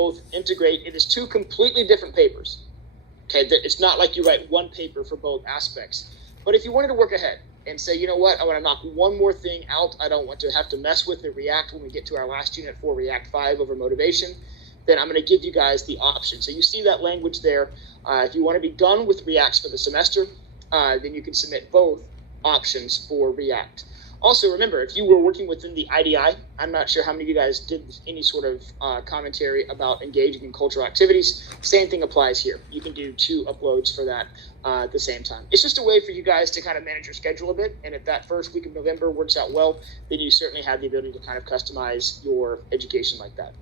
both integrate. It is two completely different papers. Okay, it's not like you write one paper for both aspects. But if you wanted to work ahead and say, you know what, I want to knock one more thing out, I don't want to have to mess with the React when we get to our last unit for React 5 over motivation, then I'm going to give you guys the option. So you see that language there. If you want to be done with Reacts for the semester, then you can submit both options for React. Also, remember, if you were working within the IDI, I'm not sure how many of you guys did any sort of commentary about engaging in cultural activities. Same thing applies here. You can do 2 uploads for that at the same time. It's just a way for you guys to kind of manage your schedule a bit. And if that first week of November works out well, then you certainly have the ability to kind of customize your education like that.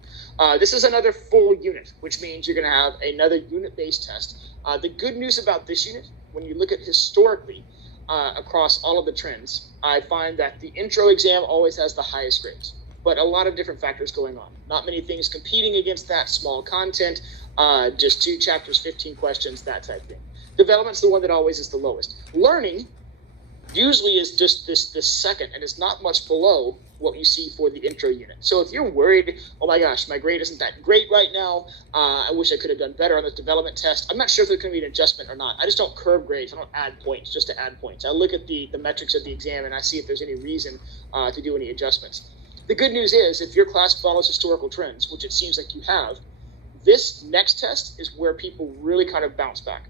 This is another full unit, which means you're going to have another unit-based test. The good news about this unit, when you look at historically, across all of the trends, I find that the intro exam always has the highest grades, but a lot of different factors going on. Not many things competing against that, small content, just 2 chapters, 15 questions, that type thing. Development's the one that always is the lowest. Learning usually is just this second, and it's not much below what you see for the intro unit. So if you're worried, oh my gosh, my grade isn't that great right now, I wish I could have done better on this development test, I'm not sure if there's going to be an adjustment or not. I just don't curve grades. I don't add points just to add points. I look at the metrics of the exam and I see if there's any reason to do any adjustments. The good news is if your class follows historical trends, which it seems like you have, this next test is where people really kind of bounce back.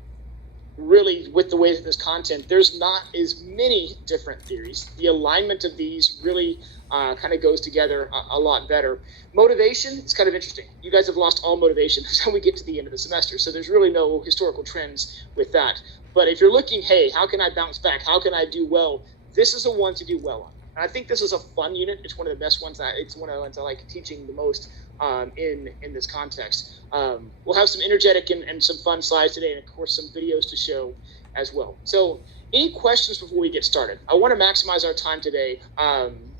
Really, with the way that this content, there's not as many different theories. The alignment of these really kind of goes together a lot better. Motivation, it's kind of interesting. You guys have lost all motivation until we get to the end of the semester, so there's really no historical trends with that. But if you're looking, hey, how can I bounce back? How can I do well? This is the one to do well on. And I think this is a fun unit. It's one of the best ones. It's one of the ones I like teaching the most in this context. We'll have some energetic and some fun slides today, and of course some videos to show as well. So any questions before we get started? I want to maximize our time today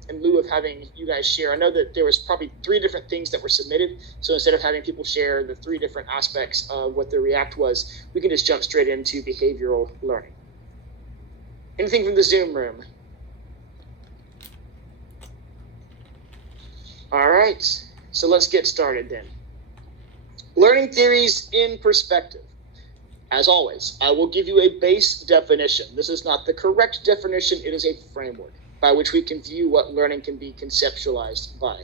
in lieu of having you guys share. I know that there was probably 3 different things that were submitted, so instead of having people share the 3 different aspects of what the React was, we can just jump straight into behavioral learning. Anything from the Zoom room? All right, so let's get started then. Learning theories in perspective. As always, I will give you a base definition. This is not the correct definition. It is a framework by which we can view what learning can be conceptualized by.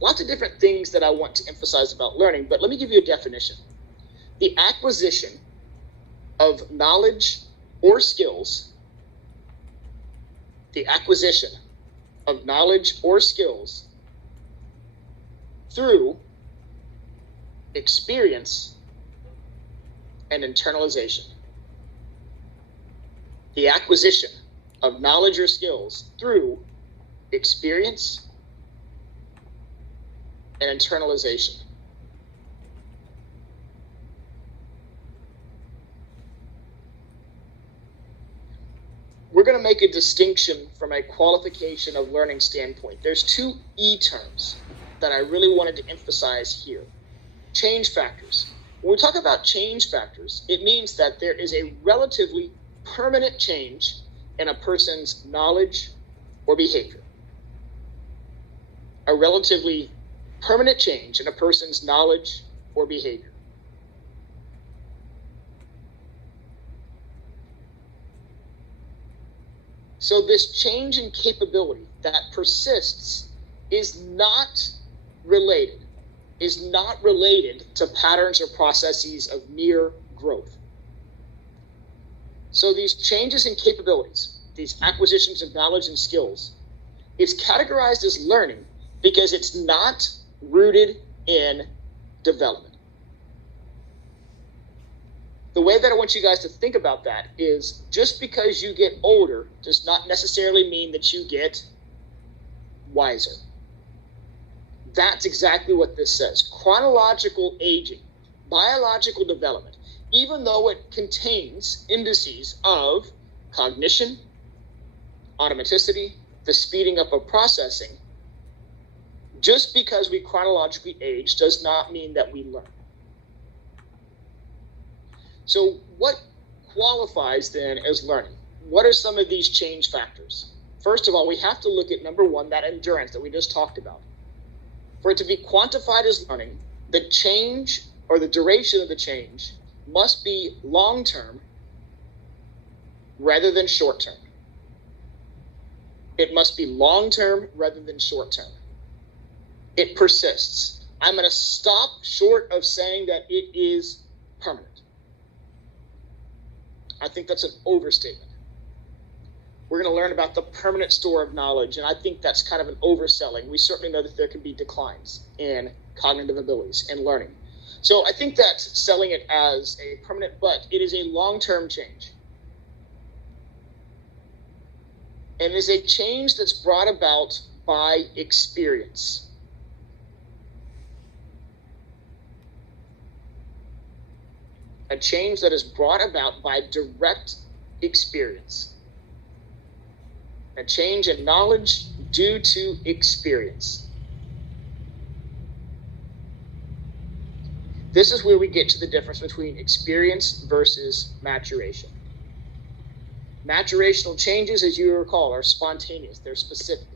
Lots of different things that I want to emphasize about learning, but let me give you a definition. The acquisition of knowledge or skills, the acquisition of knowledge or skills through experience and internalization. The acquisition of knowledge or skills through experience and internalization. We're going to make a distinction from a qualification of learning standpoint. There's 2 E terms that I really wanted to emphasize here. Change factors. When we talk about change factors, it means that there is a relatively permanent change in a person's knowledge or behavior. A relatively permanent change in a person's knowledge or behavior. So this change in capability that persists is not related to patterns or processes of mere growth. So these changes in capabilities, these acquisitions of knowledge and skills, is categorized as learning because it's not rooted in development. The way that I want you guys to think about that is just because you get older does not necessarily mean that you get wiser. That's exactly what this says. Chronological aging, biological development, even though it contains indices of cognition, automaticity, the speeding up of processing, just because we chronologically age does not mean that we learn. So what qualifies then as learning? What are some of these change factors? First of all, we have to look at number 1, that endurance that we just talked about. For it to be quantified as learning, the change or the duration of the change must be long-term rather than short-term. It must be long-term rather than short-term. It persists. I'm going to stop short of saying that it is permanent. I think that's an overstatement. We're going to learn about the permanent store of knowledge, and I think that's kind of an overselling. We certainly know that there can be declines in cognitive abilities and learning. So I think that's selling it as a permanent, but it is a long-term change. And it is a change that's brought about by experience. A change that is brought about by direct experience. A change in knowledge due to experience. This is where we get to the difference between experience versus maturation. Maturational changes, as you recall, are spontaneous. They're specific.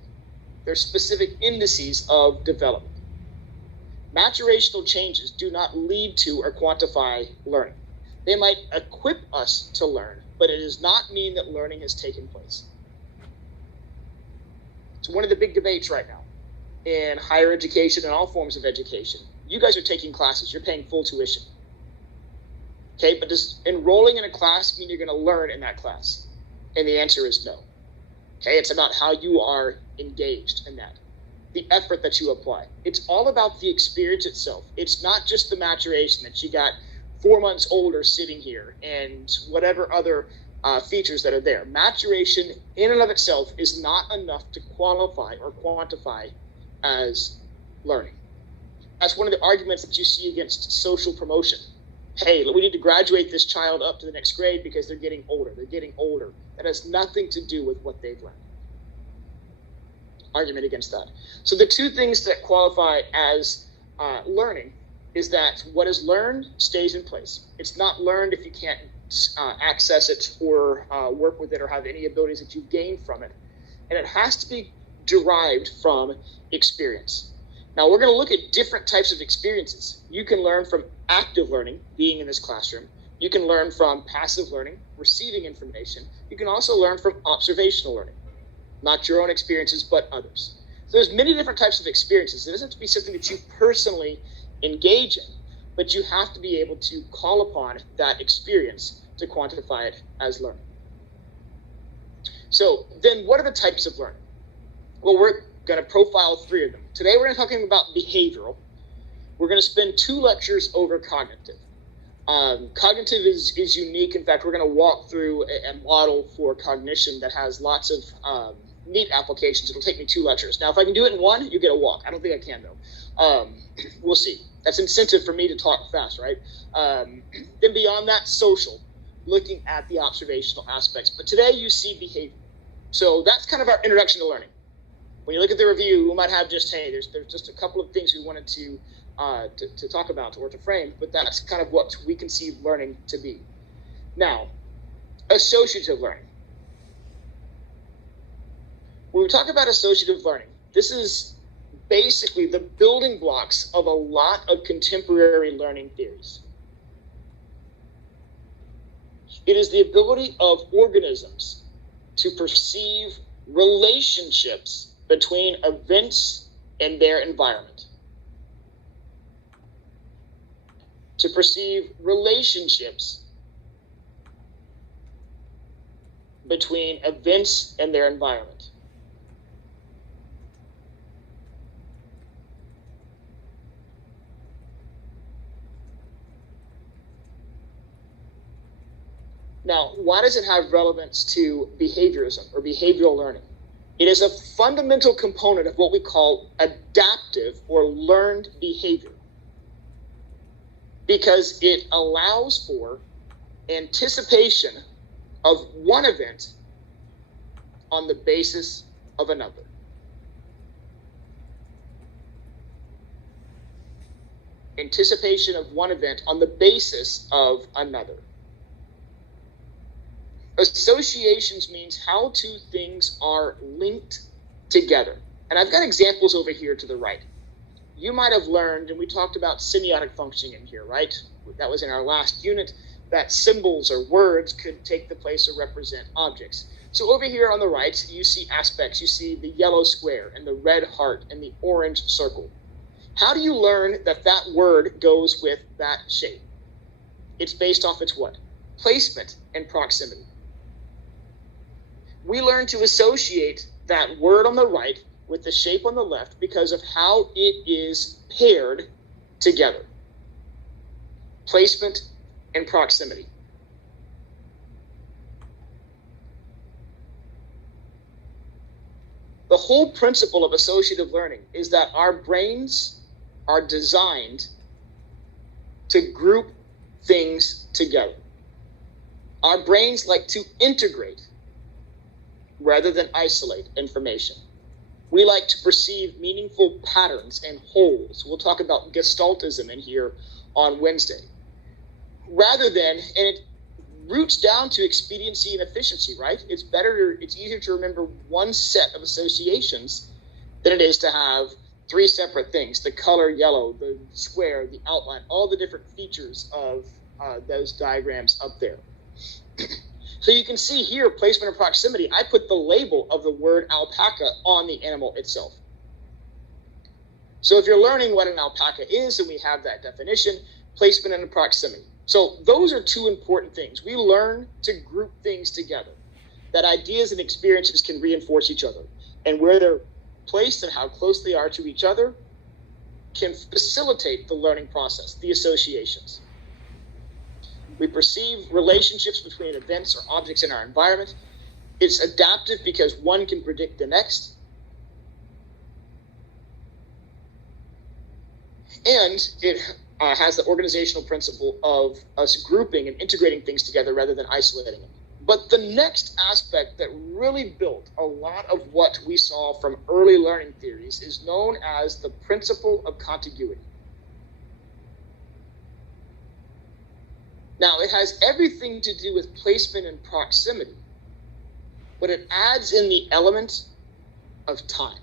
They're specific indices of development. Maturational changes do not lead to or quantify learning. They might equip us to learn, but it does not mean that learning has taken place. It's one of the big debates right now in higher education and all forms of education. You guys are taking classes. You're paying full tuition. Okay, but does enrolling in a class mean you're going to learn in that class? And the answer is no. Okay, it's about how you are engaged in that, the effort that you apply. It's all about the experience itself. It's not just the maturation that you got 4 months older sitting here and whatever other features that are there. Maturation in and of itself is not enough to qualify or quantify as learning. That's one of the arguments that you see against social promotion. Hey, we need to graduate this child up to the next grade because they're getting older. They're getting older. That has nothing to do with what they've learned. Argument against that. So the two things that qualify as learning is that what is learned stays in place. It's not learned if you can't access it or work with it or have any abilities that you gain from it. And it has to be derived from experience. Now, we're going to look at different types of experiences. You can learn from active learning, being in this classroom. You can learn from passive learning, receiving information. You can also learn from observational learning, not your own experiences, but others. So there's many different types of experiences. It doesn't have to be something that you personally engage in, but you have to be able to call upon that experience to quantify it as learning. So then what are the types of learning? Well, we're going to profile 3 of them. Today we're going to be talking about behavioral. We're going to spend 2 lectures over cognitive. Cognitive is unique. In fact, we're going to walk through a model for cognition that has lots of neat applications. It'll take me 2 lectures. Now, if I can do it in 1, you get a walk. I don't think I can, though. We'll see. That's incentive for me to talk fast, right? Then beyond that, social, looking at the observational aspects. But today you see behavior. So that's kind of our introduction to learning. When you look at the review, we might have just, hey, there's just a couple of things we wanted to talk about or to frame, but that's kind of what we conceive learning to be. Now, associative learning. When we talk about associative learning, this is basically the building blocks of a lot of contemporary learning theories. It is the ability of organisms to perceive relationships between events and their environment. To perceive relationships between events and their environment. Now, why does it have relevance to behaviorism or behavioral learning? It is a fundamental component of what we call adaptive or learned behavior, because it allows for anticipation of one event on the basis of another. Anticipation of one event on the basis of another. Associations means how 2 things are linked together. And I've got examples over here to the right. you might have learned, and we talked about semiotic functioning in here, right? That was in our last unit, that symbols or words could take the place or represent objects. So over here on the right, you see aspects. You see the yellow square and the red heart and the orange circle. How do you learn that that word goes with that shape? It's based off its what? Placement and proximity. We learn to associate that word on the right with the shape on the left because of how it is paired together. Placement and proximity. The whole principle of associative learning is that our brains are designed to group things together. Our brains like to integrate rather than isolate information. We like to perceive meaningful patterns and wholes. We'll talk about gestaltism in here on Wednesday. Rather than, and it roots down to expediency and efficiency, right? It's easier to remember one set of associations than it is to have three separate things: the color yellow, the square, the outline, all the different features of those diagrams up there. So you can see here, placement and proximity, I put the label of the word alpaca on the animal itself. So if you're learning what an alpaca is, and we have that definition, placement and proximity. So those are two important things. We learn to group things together, that ideas and experiences can reinforce each other, and where they're placed and how close they are to each other can facilitate the learning process, the associations. We perceive relationships between events or objects in our environment. It's adaptive because one can predict the next. And it has the organizational principle of us grouping and integrating things together rather than isolating them. But the next aspect that really built a lot of what we saw from early learning theories is known as the principle of contiguity. Now, it has everything to do with placement and proximity, but it adds in the element of time.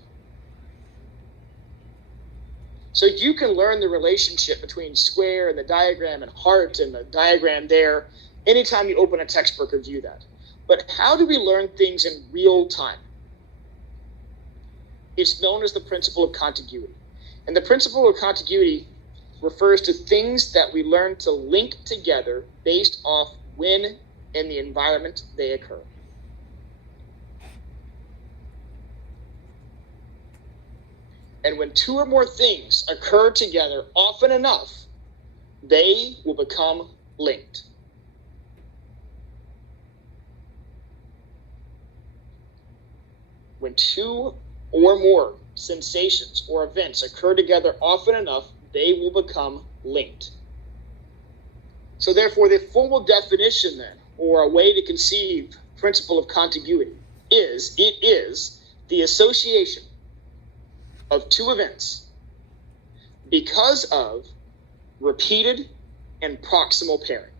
So you can learn the relationship between square and the diagram and heart and the diagram there anytime you open a textbook or view that. But how do we learn things in real time? It's known as the principle of contiguity. And the principle of contiguity refers to things that we learn to link together based off when and the environment they occur. And when two or more things occur together often enough, they will become linked. When two or more sensations or events occur together often enough, they will become linked. So therefore, the formal definition then, or a way to conceive principle of contiguity, is it is the association of two events because of repeated and proximal pairing.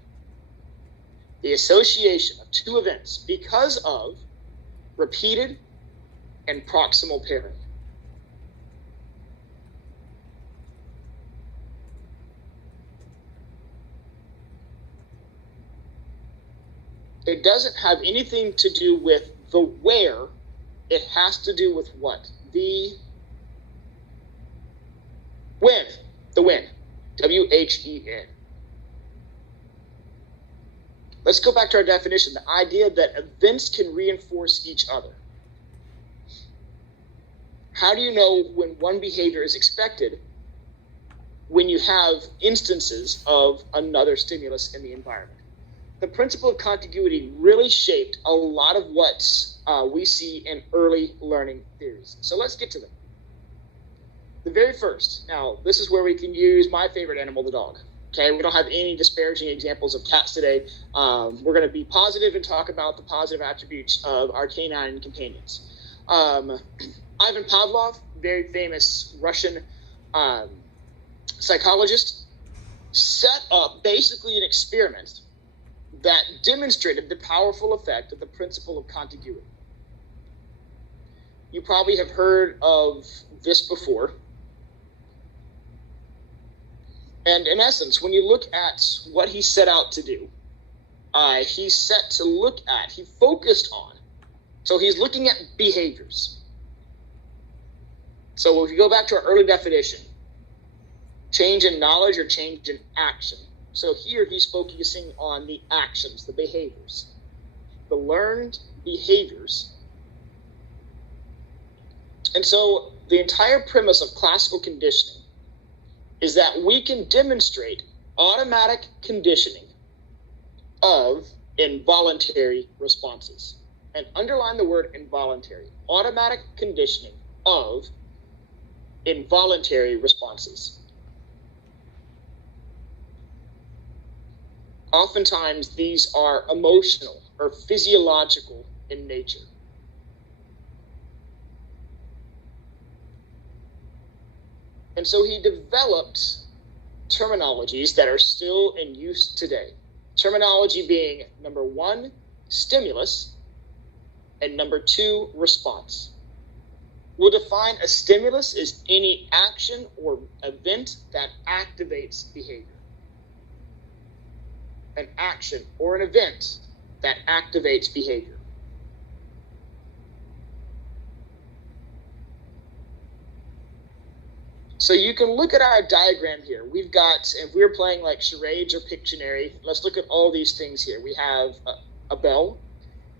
The association of two events because of repeated and proximal pairing. It doesn't have anything to do with the where. It has to do with what? The when. The when. W-H-E-N. Let's go back to our definition. The idea that events can reinforce each other. How do you know when one behavior is expected when you have instances of another stimulus in the environment? The principle of contiguity really shaped a lot of what we see in early learning theories. So let's get to them. The very first. Now, this is where we can use my favorite animal, the dog. Okay, we don't have any disparaging examples of cats today. We're going to be positive and talk about the positive attributes of our canine companions. Ivan Pavlov, very famous Russian psychologist, set up basically an experiment that demonstrated the powerful effect of the principle of contiguity. You probably have heard of this before. And in essence, when you look at what he set out to do, he focused on, so he's looking at behaviors. So if you go back to our early definition, change in knowledge or change in action. So here he's focusing on the actions, the behaviors, the learned behaviors. And so the entire premise of classical conditioning is that we can demonstrate automatic conditioning of involuntary responses. And underline the word involuntary. Automatic conditioning of involuntary responses. Oftentimes, these are emotional or physiological in nature. And so he developed terminologies that are still in use today. Terminology being, number one, stimulus, and number two, response. We'll define a stimulus as any action or event that activates behavior. An action or an event that activates behavior. So you can look at our diagram here. We've got, if we're playing like charades or Pictionary, let's look at all these things here. We have a bell,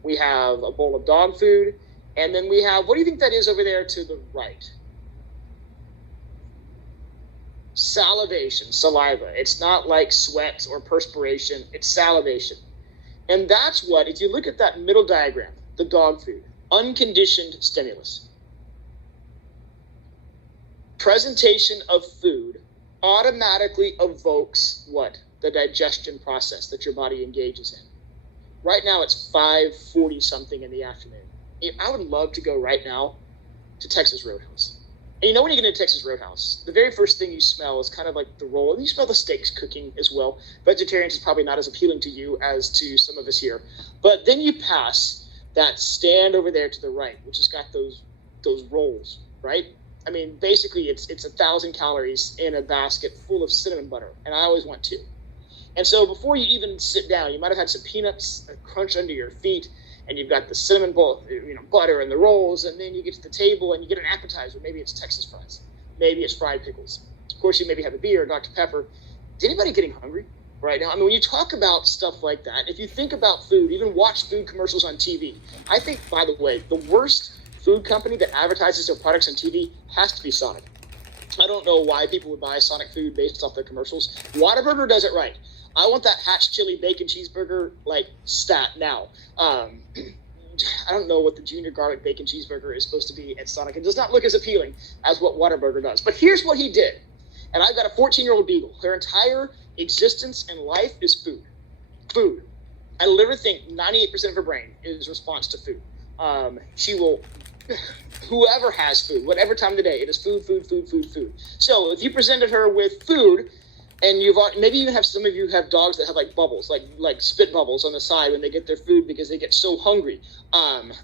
we have a bowl of dog food, and then we have, what do you think that is over there to the right? Salivation, saliva. It's not like sweat or perspiration, it's salivation. And that's what, if you look at that middle diagram, the dog food, unconditioned stimulus. Presentation of food automatically evokes what? The digestion process that your body engages in. Right now it's 5:40 something in the afternoon. I would love to go right now to Texas Roadhouse. And you know when you get into Texas Roadhouse, the very first thing you smell is kind of like the roll, and you smell the steaks cooking as well. Vegetarians is probably not as appealing to you as to some of us here. But then you pass that stand over there to the right, which has got those rolls, right? I mean, basically, it's 1,000 calories in a basket full of cinnamon butter, and I always want two. And so before you even sit down, you might have had some peanuts crunch under your feet, and you've got the cinnamon butter and the rolls, and then you get to the table and you get an appetizer. Maybe it's Texas fries, maybe it's fried pickles. Of course, you maybe have a beer or Dr. Pepper. Is anybody getting hungry right now? I mean, when you talk about stuff like that, if you think about food, even watch food commercials on TV. I think, by the way, the worst food company that advertises their products on TV has to be Sonic. I don't know why people would buy Sonic food based off their commercials. Whataburger does it right. I want that Hatch chili bacon cheeseburger like stat now. I don't know what the junior garlic bacon cheeseburger is supposed to be at Sonic. It does not look as appealing as what Whataburger does. But here's what he did. And I've got a 14-year-old beagle. Her entire existence and life is food. Food. I literally think 98% of her brain is response to food. She will, whoever has food, whatever time of the day, it is food, food, food, food, food. So if you presented her with food, and maybe even have some of you have dogs that have like bubbles, like spit bubbles on the side when they get their food because they get so hungry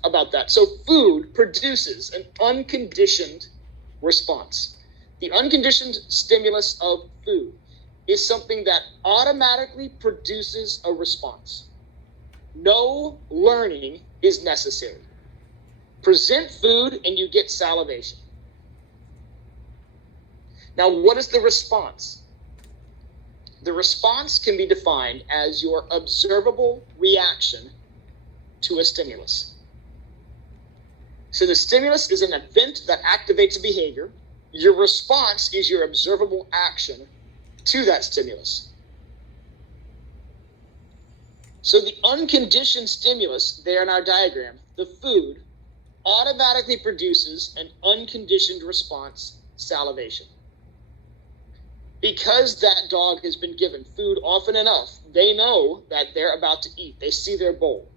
about that. So food produces an unconditioned response. The unconditioned stimulus of food is something that automatically produces a response. No learning is necessary. Present food and you get salivation. Now, what is the response? The response can be defined as your observable reaction to a stimulus. So the stimulus is an event that activates a behavior. Your response is your observable action to that stimulus. So the unconditioned stimulus there in our diagram, the food, automatically produces an unconditioned response, salivation. Because that dog has been given food often enough, they know that they're about to eat. They see their bowl.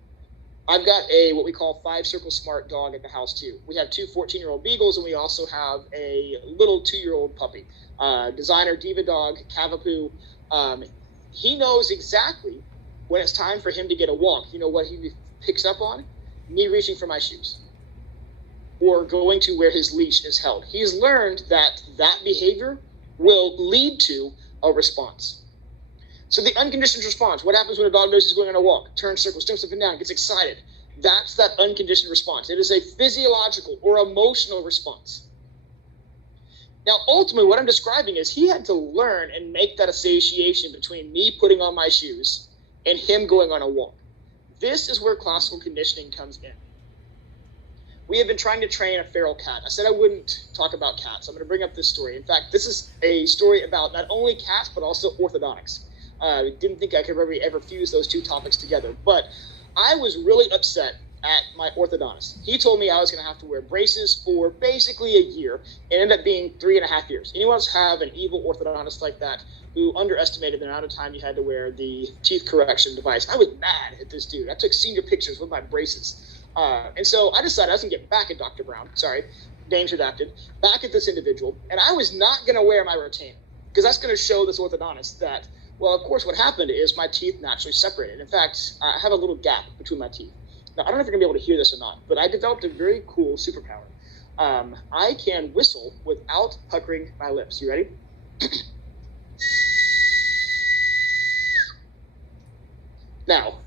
I've got what we call 5-circle smart dog at the house too. We have 2 14-year-old beagles, and we also have a little 2-year-old puppy. Designer diva dog, Cavapoo. He knows exactly when it's time for him to get a walk. You know what he picks up on? Me reaching for my shoes or going to where his leash is held. He's learned that behavior will lead to a response. So the unconditioned response, what happens when a dog knows he's going on a walk? Turns, circles, jumps up and down, gets excited. That's that unconditioned response. It is a physiological or emotional response. Now, ultimately, what I'm describing is he had to learn and make that association between me putting on my shoes and him going on a walk. This is where classical conditioning comes in. We have been trying to train a feral cat. I said I wouldn't talk about cats. I'm going to bring up this story. In fact, this is a story about not only cats, but also orthodontics. I didn't think I could ever fuse those two topics together, but I was really upset at my orthodontist. He told me I was going to have to wear braces for basically a year. It ended up being 3.5 years. Anyone else have an evil orthodontist like that who underestimated the amount of time you had to wear the teeth correction device? I was mad at this dude. I took senior pictures with my braces. And so I decided I was going to get back at Dr. Brown. Sorry, names redacted. Back at this individual. And I was not going to wear my retainer because that's going to show this orthodontist that, well, of course, what happened is my teeth naturally separated. In fact, I have a little gap between my teeth. Now, I don't know if you're going to be able to hear this or not, but I developed a very cool superpower. I can whistle without puckering my lips. You ready? Now,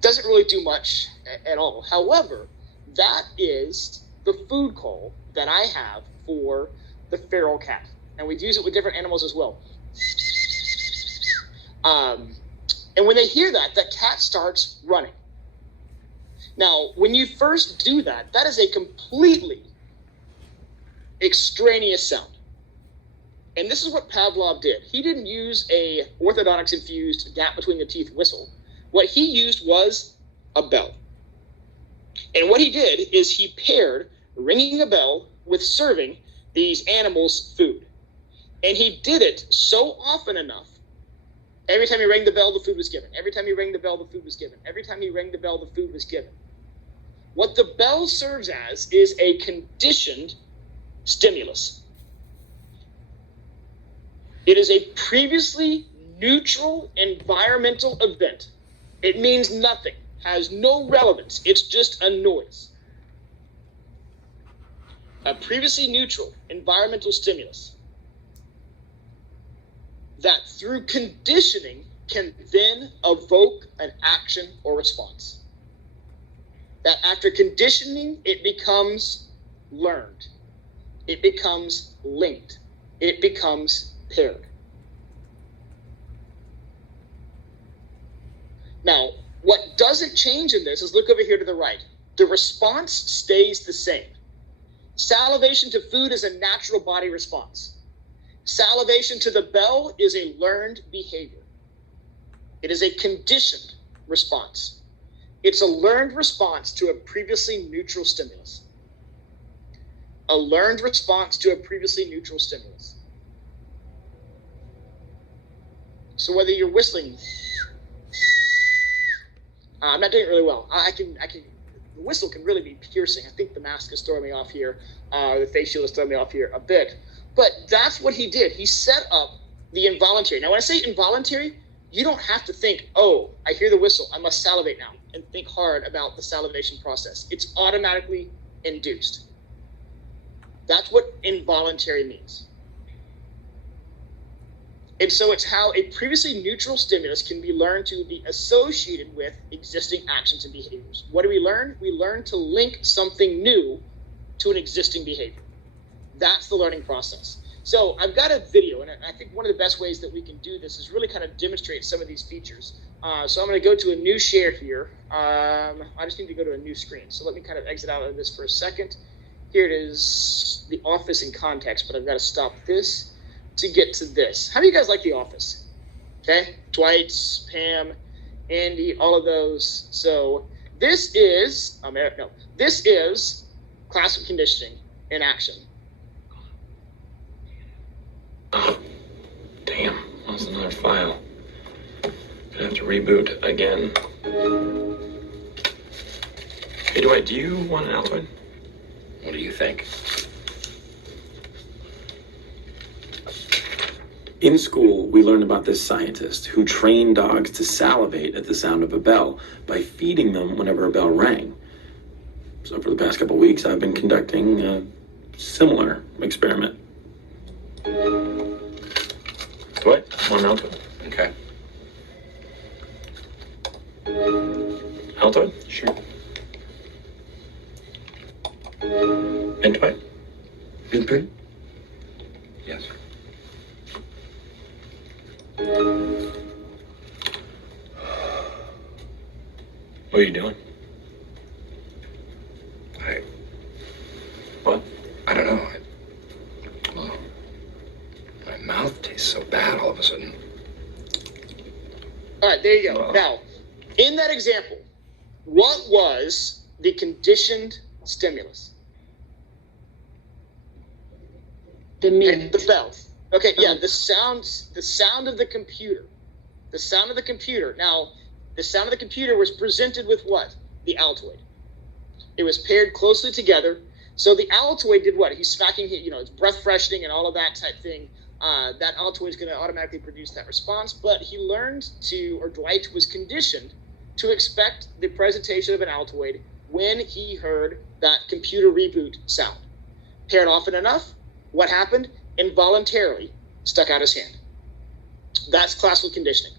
doesn't really do much at all. However, that is the food call that I have for the feral cat. And we use it with different animals as well. And when they hear that, that cat starts running. Now, when you first do that, that is a completely extraneous sound. And this is what Pavlov did. He didn't use a orthodontics-infused gap between the teeth whistle. What he used was a bell. And what he did is he paired ringing a bell with serving these animals food. And he did it so often enough. Every time he rang the bell, the food was given. Every time he rang the bell, the food was given. Every time he rang the bell, the food was given. What the bell serves as is a conditioned stimulus. It is a previously neutral environmental event. It means nothing, has no relevance. It's just a noise. A previously neutral environmental stimulus that through conditioning can then evoke an action or response. That after conditioning, it becomes learned. It becomes linked. It becomes paired. Now, what doesn't change in this is look over here to the right. The response stays the same. Salivation to food is a natural body response. Salivation to the bell is a learned behavior. It is a conditioned response. It's a learned response to a previously neutral stimulus. A learned response to a previously neutral stimulus. So whether you're whistling, I'm not doing it really well. The whistle can really be piercing. I think the mask is throwing me off here. The face shield is throwing me off here a bit. But that's what he did. He set up the involuntary. Now, when I say involuntary, you don't have to think, oh, I hear the whistle, I must salivate now, and think hard about the salivation process. It's automatically induced. That's what involuntary means. And so it's how a previously neutral stimulus can be learned to be associated with existing actions and behaviors. What do we learn? We learn to link something new to an existing behavior. That's the learning process. So I've got a video, and I think one of the best ways that we can do this is really kind of demonstrate some of these features. So I'm going to go to a new share here. I just need to go to a new screen. So let me kind of exit out of this for a second. Here it is, The Office in context, but I've got to stop this to get to this. How do you guys like The Office? Okay, Dwight, Pam, Andy, all of those. So this is, this is classical conditioning in action. Oh, damn, lost another file. Gonna have to reboot again. Hey, Dwight, do you want an Altoid? What do you think? In school, we learned about this scientist who trained dogs to salivate at the sound of a bell by feeding them whenever a bell rang. So for the past couple weeks, I've been conducting a similar experiment. Dwight, one altoid. Okay. Altoid? Sure. And Dwight? Good. Yes. What are you doing? What? I don't know. Well, my mouth tastes so bad all of a sudden. All right, there you go. Now, in that example, what was the conditioned stimulus? The meat. The bell. Okay, yeah, the sound of the computer. The sound of the computer. Now, the sound of the computer was presented with what? The altoid. It was paired closely together. So the altoid did what? He's smacking, it's breath freshening and all of that type thing. That altoid is going to automatically produce that response. But he learned or Dwight was conditioned to expect the presentation of an altoid when he heard that computer reboot sound. Paired often enough, what happened? Involuntarily stuck out his hand. That's classical conditioning.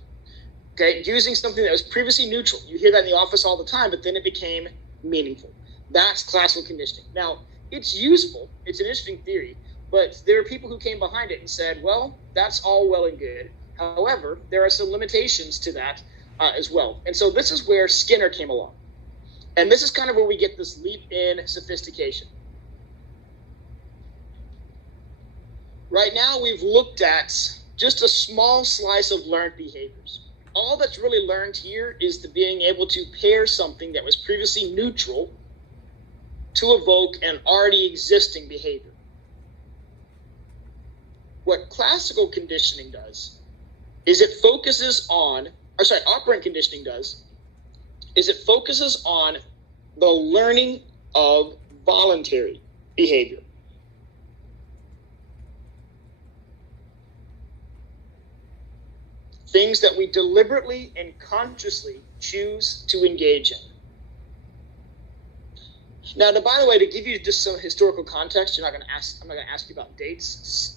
Okay, using something that was previously neutral. You hear that in the office all the time, but then it became meaningful. That's classical conditioning. Now, it's useful. It's an interesting theory, but there are people who came behind it and said, well, that's all well and good. However, there are some limitations to that as well. And so this is where Skinner came along. And this is kind of where we get this leap in sophistication. Right now, we've looked at just a small slice of learned behaviors. All that's really learned here is the being able to pair something that was previously neutral to evoke an already existing behavior. What classical conditioning does is operant conditioning does, is it focuses on the learning of voluntary behavior. Things that we deliberately and consciously choose to engage in. Now, by the way, to give you just some historical context, I'm not going to ask you about dates.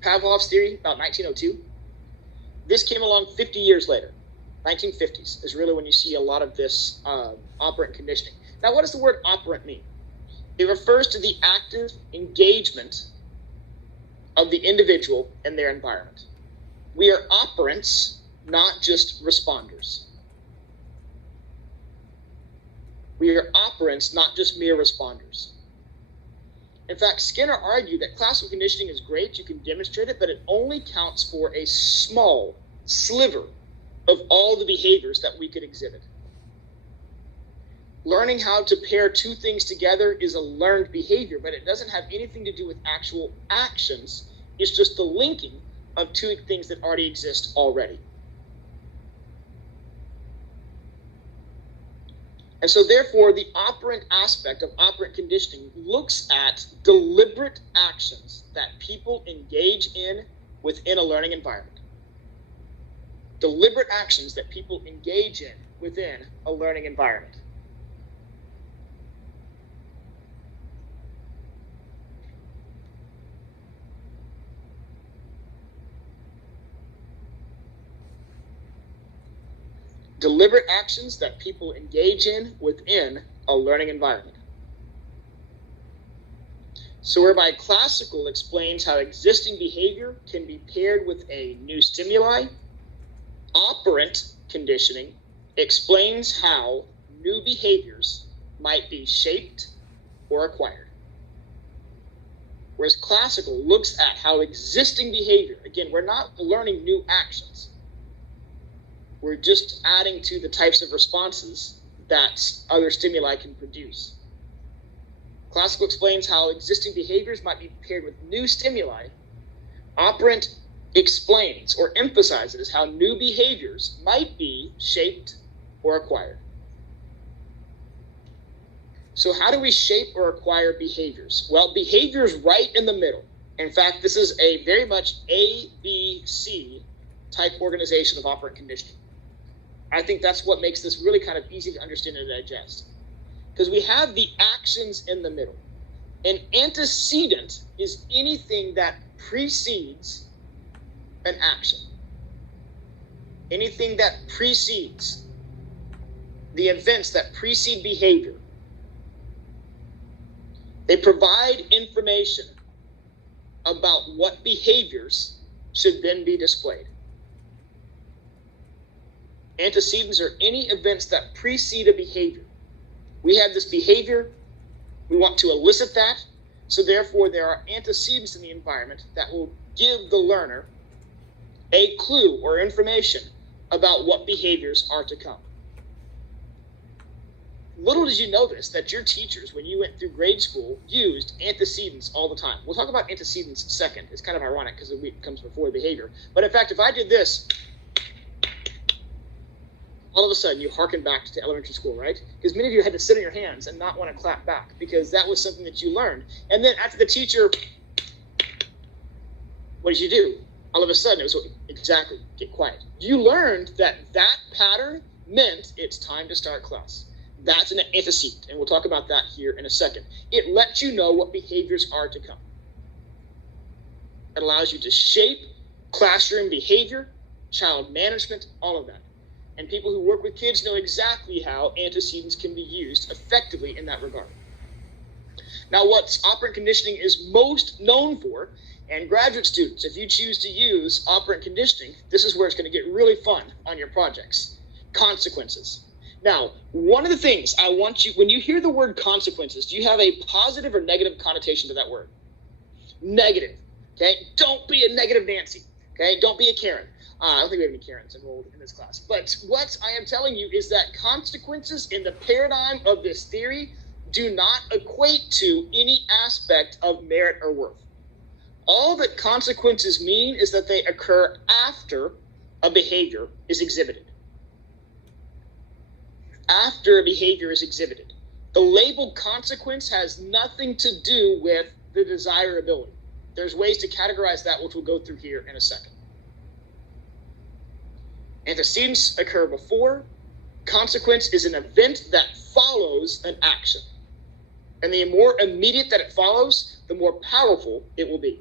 Pavlov's theory about 1902. This came along 50 years later. 1950s is really when you see a lot of this operant conditioning. Now, what does the word operant mean? It refers to the active engagement of the individual in their environment. We are operants, not just responders. We are operants, not just mere responders. In fact, Skinner argued that classical conditioning is great, you can demonstrate it, but it only counts for a small sliver of all the behaviors that we could exhibit. Learning how to pair two things together is a learned behavior, but it doesn't have anything to do with actual actions. It's just the linking of two things that already exist already. And so therefore, the operant aspect of operant conditioning looks at deliberate actions that people engage in within a learning environment. Deliberate actions that people engage in within a learning environment. Deliberate actions that people engage in within a learning environment. So whereby classical explains how existing behavior can be paired with a new stimuli, operant conditioning explains how new behaviors might be shaped or acquired. Whereas classical looks at how existing behavior, again, we're not learning new actions. We're just adding to the types of responses that other stimuli can produce. Classical explains how existing behaviors might be paired with new stimuli. Operant explains or emphasizes how new behaviors might be shaped or acquired. So how do we shape or acquire behaviors? Well, behavior is right in the middle. In fact, this is a very much ABC type organization of operant conditioning. I think that's what makes this really kind of easy to understand and digest. Because we have the actions in the middle. An antecedent is anything that precedes an action. Anything that precedes, the events that precede behavior. They provide information about what behaviors should then be displayed. Antecedents are any events that precede a behavior. We have this behavior, we want to elicit that, so therefore there are antecedents in the environment that will give the learner a clue or information about what behaviors are to come. Little did you know this, that your teachers, when you went through grade school, used antecedents all the time. We'll talk about antecedents second. It's kind of ironic because it comes before behavior. But in fact, if I did this, all of a sudden you hearken back to elementary school, right? Because many of you had to sit on your hands and not want to clap back because that was something that you learned. And then after the teacher, what did you do? All of a sudden it was exactly, get quiet. You learned that that pattern meant it's time to start class. That's an antecedent, and we'll talk about that here in a second. It lets you know what behaviors are to come. It allows you to shape classroom behavior, child management, all of that. And people who work with kids know exactly how antecedents can be used effectively in that regard. Now, what operant conditioning is most known for, and graduate students, if you choose to use operant conditioning, this is where it's going to get really fun on your projects. Consequences. Now, one of the things I want you, when you hear the word consequences, do you have a positive or negative connotation to that word? Negative. Okay? Don't be a negative Nancy. Okay? Don't be a Karen. I don't think we have any Karens enrolled in this class. But what I am telling you is that consequences in the paradigm of this theory do not equate to any aspect of merit or worth. All that consequences mean is that they occur after a behavior is exhibited. After a behavior is exhibited. The label consequence has nothing to do with the desirability. There's ways to categorize that, which we'll go through here in a second. Antecedents occur before. Consequence is an event that follows an action. And the more immediate that it follows, the more powerful it will be.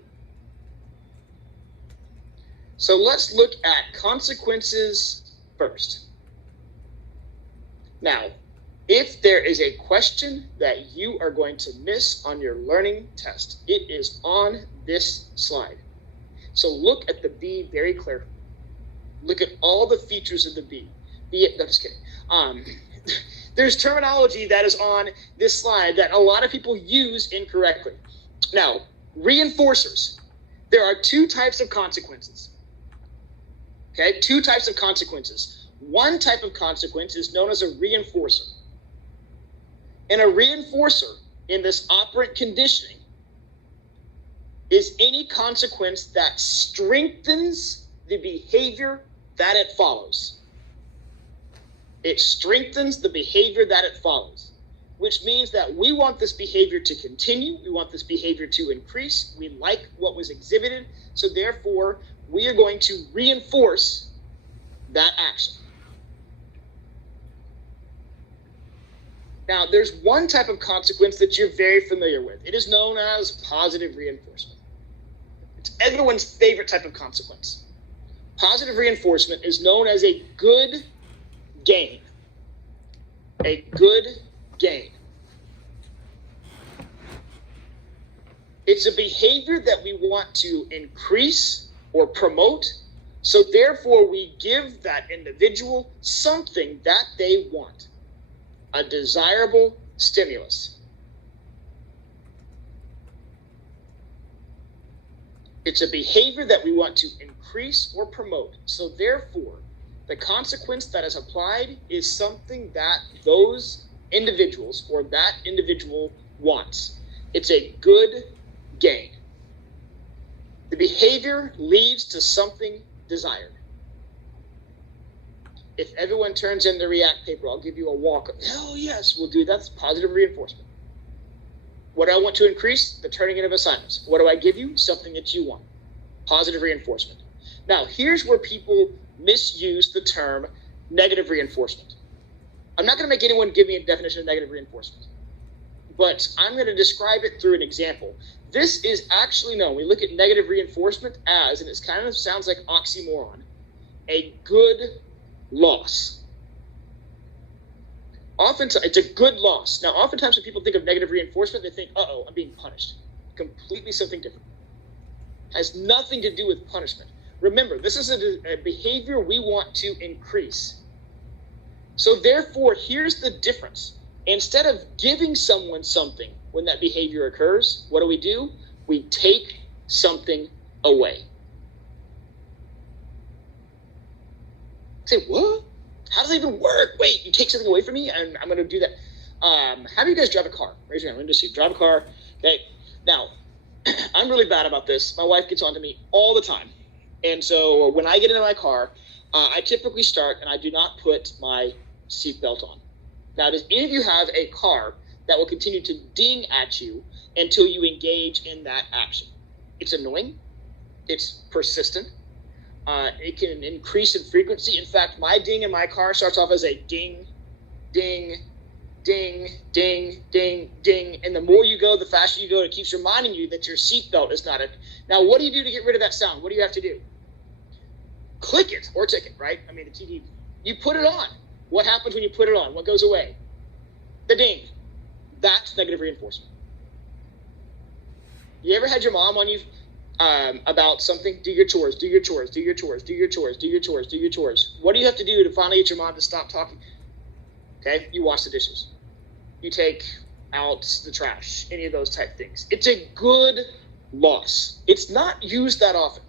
So let's look at consequences first. Now, if there is a question that you are going to miss on your learning test, it is on this slide. So look at the B very clearly. Look at all the features of the B. No, just kidding. There's terminology that is on this slide that a lot of people use incorrectly. Now, reinforcers. There are two types of consequences. Okay, two types of consequences. One type of consequence is known as a reinforcer. And a reinforcer in this operant conditioning is any consequence that strengthens the behavior that it follows. It strengthens the behavior that it follows, which means that we want this behavior to continue. We want this behavior to increase. We like what was exhibited. So therefore, we are going to reinforce that action. Now, there's one type of consequence that you're very familiar with. It is known as positive reinforcement. It's everyone's favorite type of consequence. Positive reinforcement is known as a good gain. A good gain. It's a behavior that we want to increase or promote, so therefore we give that individual something that they want. A desirable stimulus. It's a behavior that we want to increase or promote. So therefore, the consequence that is applied is something that those individuals or that individual wants. It's a good gain. The behavior leads to something desired. If everyone turns in the React paper, I'll give you a walk. Oh, yes, we'll do that. That's positive reinforcement. What do I want to increase? The turning in of assignments. What do I give you? Something that you want. Positive reinforcement. Now, here's where people misuse the term negative reinforcement. I'm not going to make anyone give me a definition of negative reinforcement, but I'm going to describe it through an example. this is actually known. We look at negative reinforcement as, and it kind of sounds like oxymoron, a good loss. Oftentimes, it's a good loss. Now, oftentimes when people think of negative reinforcement, they think, uh-oh, I'm being punished. Completely something different. Has nothing to do with punishment. Remember, this is a behavior we want to increase. So therefore, here's the difference. Instead of giving someone something when that behavior occurs, what do? We take something away. Say, what? How does that even work? Wait, you take something away from me, and I'm going to do that. How do you guys drive a car? Raise your hand. Let me just see. Drive a car. Okay. Now, I'm really bad about this. My wife gets on to me all the time. And so when I get into my car, I typically start and I do not put my seatbelt on. Now, does any of you have a car that will continue to ding at you until you engage in that action? It's annoying. It's persistent. It can increase in frequency. In fact, my ding in my car starts off as a ding, ding, ding, ding, ding, ding. And the more you go, the faster you go. It keeps reminding you that your seatbelt is not. Now, what do you do to get rid of that sound? What do you have to do? Click it or tick it, right? I mean, the TV. You put it on. What happens when you put it on? What goes away? The ding. That's negative reinforcement. You ever had your mom on you about something? Do your chores, do your chores, do your chores, do your chores, do your chores, do your chores. What do you have to do to finally get your mom to stop talking? Okay, you wash the dishes. You take out the trash, any of those type things. It's a good loss. It's not used that often.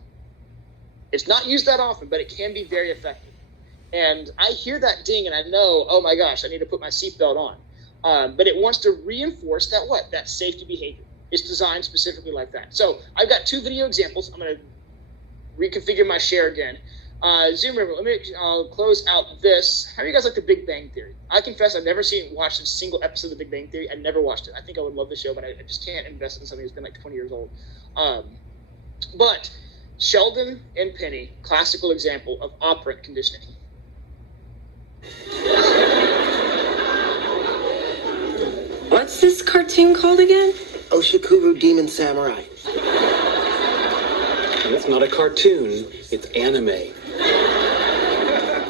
It's not used that often, but it can be very effective. And I hear that ding and I know, oh my gosh, I need to put my seatbelt on. But it wants to reinforce that what? That safety behavior. It's designed specifically like that. So I've got 2 video examples. I'm going to reconfigure my share again. Zoom room, I'll close out this. How do you guys like The Big Bang Theory? I confess I've never watched a single episode of The Big Bang Theory. I never watched it. I think I would love the show, but I just can't invest in something that's been like 20 years old. But Sheldon and Penny, classical example of operant conditioning. What's this cartoon called again? Oshikuru Demon Samurai. And it's not a cartoon, it's anime.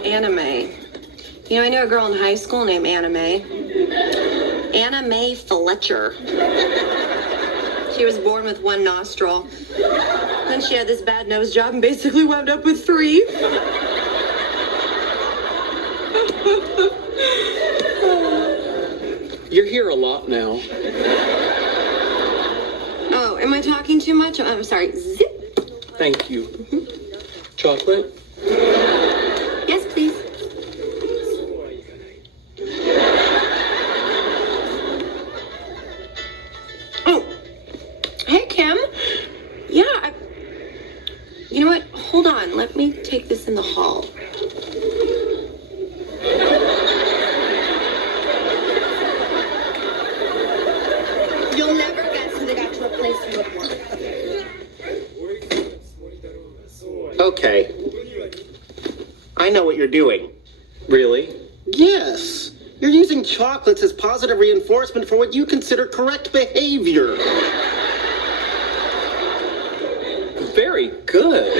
Anime. You know, I knew a girl in high school named Anime. Anna Mae Fletcher. She was born with 1 nostril. Then she had this bad nose job and basically wound up with 3. You're here a lot now. Oh, am I talking too much? I'm sorry. Zip. Thank you. Chocolate? Yes, please. Oh. Hey, Kim. Yeah, you know what? Hold on. Let me take this in the hall. You'll never guess who they got to replace me with one. Okay. I know what you're doing. Really? Yes. You're using chocolates as positive reinforcement for what you consider correct behavior. Very good.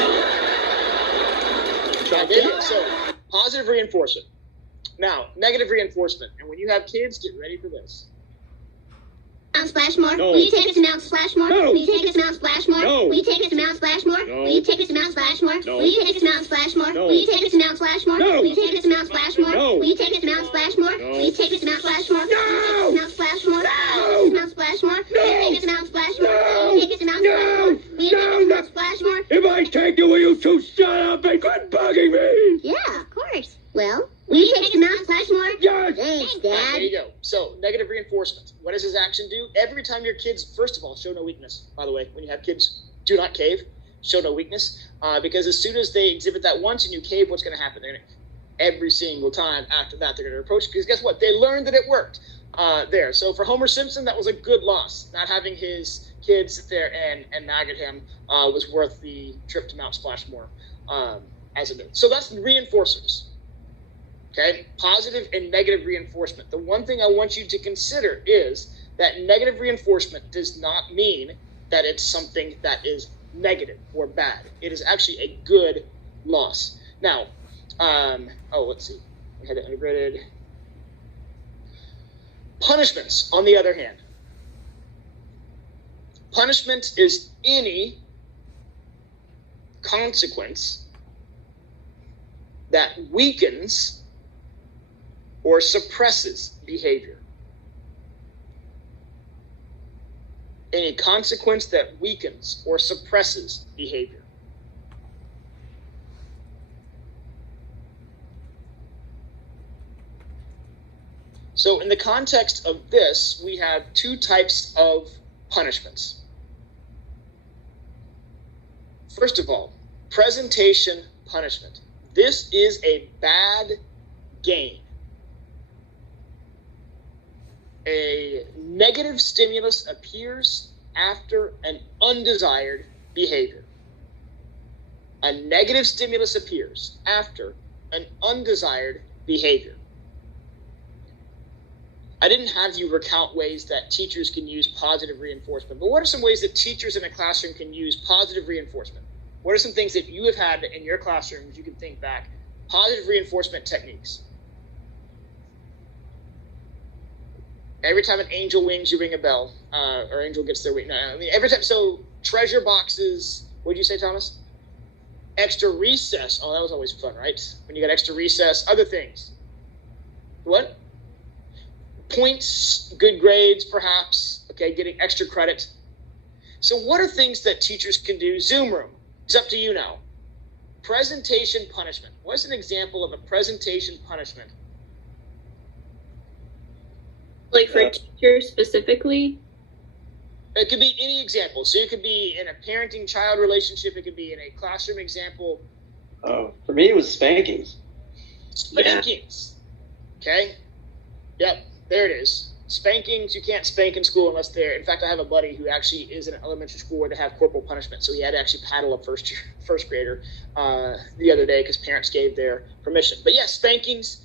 So, positive reinforcement. Now, negative reinforcement. And when you have kids, get ready for this. Mount Splashmore? No. Will you take us to Mount Splashmore? No. Will you take us to Mount Splashmore? No. Will you take us to Mount Splashmore? No. Will you take us to Mount Splashmore? No. Will you take us to Mount Splashmore? No. Will you take us to Mount Splashmore? No. Will you take us to Mount Splashmore? No. Will you take us to Mount Splashmore? No. Will you take us to Mount Splashmore? No. Will you take us to Mount Splashmore? No. Will you take us to Mount Splashmore? No. Will you take us to Mount Splashmore? No. Will you take us to Mount No. Splashmore? Will you take us to No. Mount Splashmore? If I take you, will you two shut up and quit bugging me? Yeah, of course. Well, will you take us to Mount Splashmore? Yes. Thanks, There Dad. you go. So, negative reinforcement. What does his action do? Every time your kids, first of all, show no weakness. By the way, when you have kids, do not cave. Show no weakness. Because as soon as they exhibit that once and you cave, what's going to happen? They're going to, every single time after that, they're going to approach. Because guess what? They learned that it worked there. So for Homer Simpson, that was a good loss. Not having his kids sit there and nag at him was worth the trip to Mount Splashmore as it is. So that's reinforcers. Okay, positive and negative reinforcement. The one thing I want you to consider is that negative reinforcement does not mean that it's something that is negative or bad. It is actually a good loss. Now, let's see. We had it integrated. Punishments, on the other hand. Punishment is any consequence that weakens or suppresses behavior. Any consequence that weakens or suppresses behavior. So in the context of this, we have two types of punishments. First of all, presentation punishment. This is a bad game. A negative stimulus appears after an undesired behavior. A negative stimulus appears after an undesired behavior. I didn't have you recount ways that teachers can use positive reinforcement, but what are some ways that teachers in a classroom can use positive reinforcement? What are some things that you have had in your classrooms you can think back? Positive reinforcement techniques. Every time an angel wings, you ring a bell, or angel gets their wing. No, I mean, every time. So treasure boxes. What did you say, Thomas? Extra recess. Oh, that was always fun, right? When you got extra recess. Other things. What? Points, good grades, perhaps. Okay, getting extra credit. So what are things that teachers can do? Zoom room. It's up to you now. Presentation punishment. What's an example of a presentation punishment? Like for teachers specifically? It could be any example. So it could be in a parenting-child relationship. It could be in a classroom example. For me, it was spankings. Spankings. Yeah. Okay. Yep. There it is. Spankings. You can't spank in school unless they're. In fact, I have a buddy who actually is in an elementary school where they have corporal punishment. So he had to actually paddle a first grader the other day because parents gave their permission. But yeah, spankings,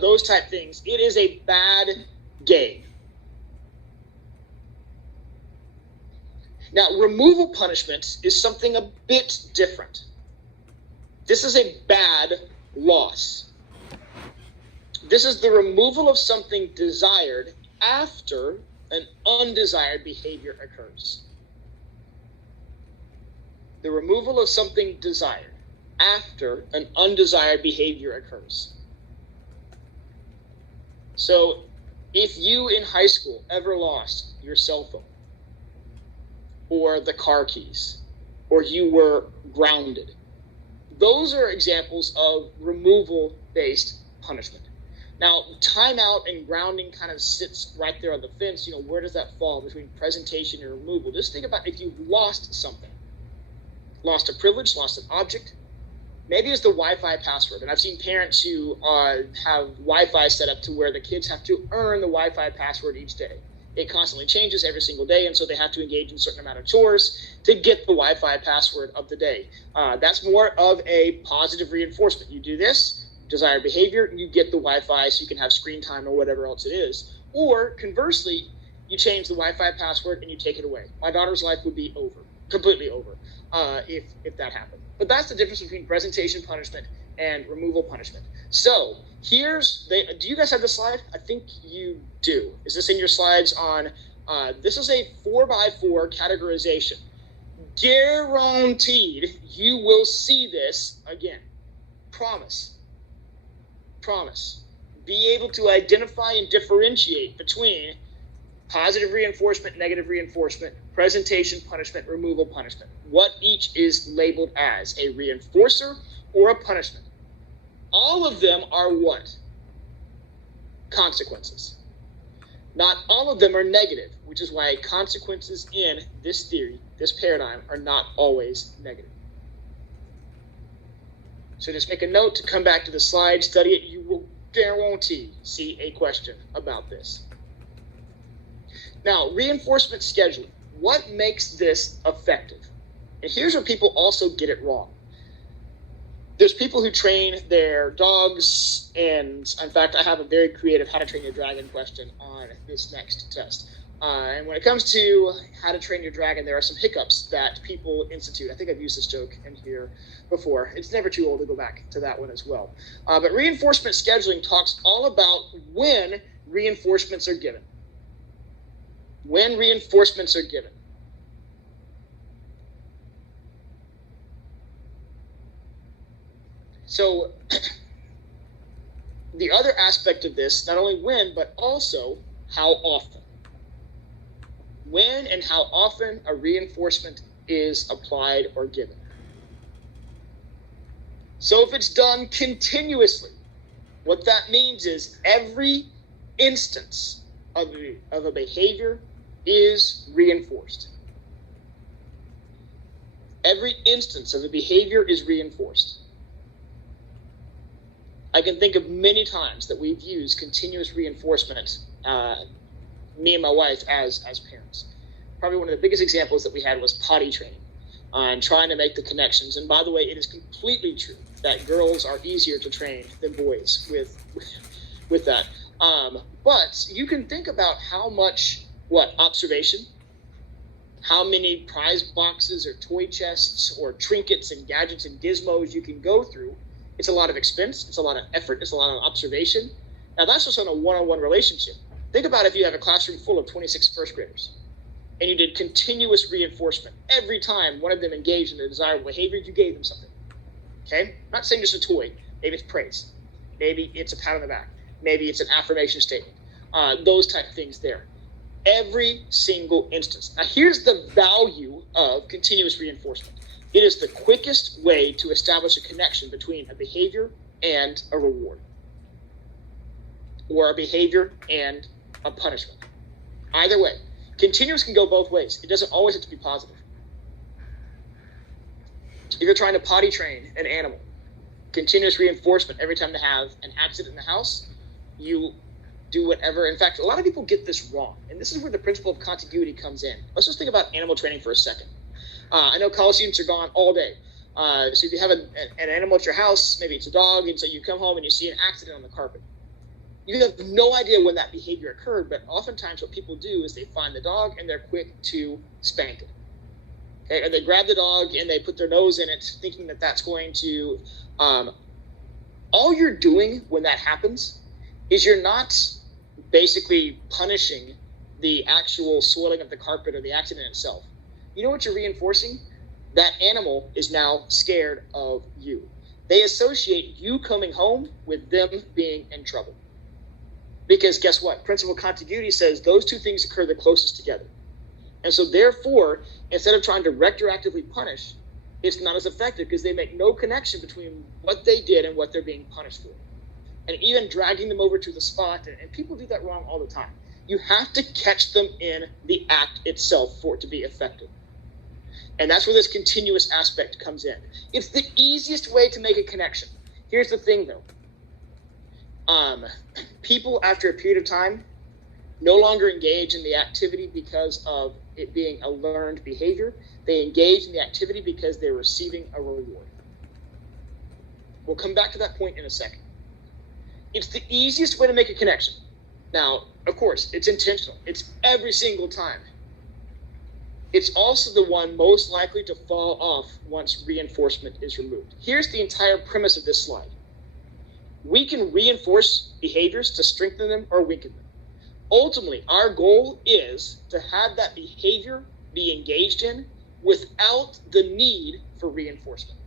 those type things. It is a bad game. Now, removal punishment is something a bit different. This is a bad loss. This is the removal of something desired after an undesired behavior occurs. The removal of something desired after an undesired behavior occurs. So, if you in high school ever lost your cell phone, or the car keys, or you were grounded, those are examples of removal-based punishment. Now, timeout and grounding kind of sits right there on the fence. Where does that fall between presentation and removal? Just think about if you've lost something. Lost a privilege, lost an object. Maybe it's the Wi-Fi password. And I've seen parents who have Wi-Fi set up to where the kids have to earn the Wi-Fi password each day. It constantly changes every single day, and so they have to engage in a certain amount of chores to get the Wi-Fi password of the day. That's more of a positive reinforcement. You do this, desired behavior, you get the Wi-Fi so you can have screen time or whatever else it is. Or conversely, you change the Wi-Fi password and you take it away. My daughter's life would be over, completely over, if that happened. But that's the difference between presentation punishment and removal punishment. So do you guys have the slide? I think you do. Is this in your slides on, this is a 4x4 categorization. Guaranteed you will see this again. Promise. Be able to identify and differentiate between positive reinforcement, negative reinforcement, presentation punishment, removal punishment. What each is labeled as a reinforcer or a punishment. All of them are what? Consequences. Not all of them are negative, which is why consequences in this theory, this paradigm, are not always negative. So just make a note to come back to the slide, study it. You will guarantee see a question about this. Now, reinforcement scheduling. What makes this effective? And here's where people also get it wrong. There's people who train their dogs, and in fact, I have a very creative how to train your dragon question on this next test. And when it comes to how to train your dragon, there are some hiccups that people institute. I think I've used this joke in here before. It's never too old to go back to that one as well. But reinforcement scheduling talks all about when reinforcements are given. When reinforcements are given. So the other aspect of this, not only when, but also how often. When and how often a reinforcement is applied or given. So if it's done continuously, what that means is every instance of a behavior is reinforced. Every instance of a behavior is reinforced. I can think of many times that we've used continuous reinforcement, me and my wife as parents. Probably one of the biggest examples that we had was potty training and trying to make the connections. And by the way, it is completely true that girls are easier to train than boys with that. But you can think about how much, observation, how many prize boxes or toy chests or trinkets and gadgets and gizmos you can go through. It's a lot of expense. It's a lot of effort. It's a lot of observation. Now, that's just on a one-on-one relationship. Think about if you have a classroom full of 26 first graders and you did continuous reinforcement. Every time one of them engaged in a desirable behavior, you gave them something. Okay? I'm not saying just a toy. Maybe it's praise. Maybe it's a pat on the back. Maybe it's an affirmation statement. Those type of things there. Every single instance. Now, here's the value of continuous reinforcement. It is the quickest way to establish a connection between a behavior and a reward, or a behavior and a punishment. Either way, continuous can go both ways. It doesn't always have to be positive. If you're trying to potty train an animal, continuous reinforcement every time they have an accident in the house, you do whatever. In fact, a lot of people get this wrong, and this is where the principle of contiguity comes in. Let's just think about animal training for a second. I know college students are gone all day. So if you have an animal at your house, maybe it's a dog, and so you come home and you see an accident on the carpet. You have no idea when that behavior occurred, but oftentimes what people do is they find the dog and they're quick to spank it. Okay? Or they grab the dog and they put their nose in it thinking that that's going to... all you're doing when that happens is you're not basically punishing the actual soiling of the carpet or the accident itself. You know what you're reinforcing? That animal is now scared of you. They associate you coming home with them being in trouble. Because guess what? Principle of contiguity says those two things occur the closest together. And so therefore, instead of trying to retroactively punish, it's not as effective because they make no connection between what they did and what they're being punished for. And even dragging them over to the spot, and people do that wrong all the time. You have to catch them in the act itself for it to be effective. And that's where this continuous aspect comes in. It's the easiest way to make a connection. Here's the thing, though. People, after a period of time, no longer engage in the activity because of it being a learned behavior. They engage in the activity because they're receiving a reward. We'll come back to that point in a second. It's the easiest way to make a connection. Now, of course, it's intentional. It's every single time. It's also the one most likely to fall off once reinforcement is removed. Here's the entire premise of this slide. We can reinforce behaviors to strengthen them or weaken them. Ultimately, our goal is to have that behavior be engaged in without the need for reinforcement.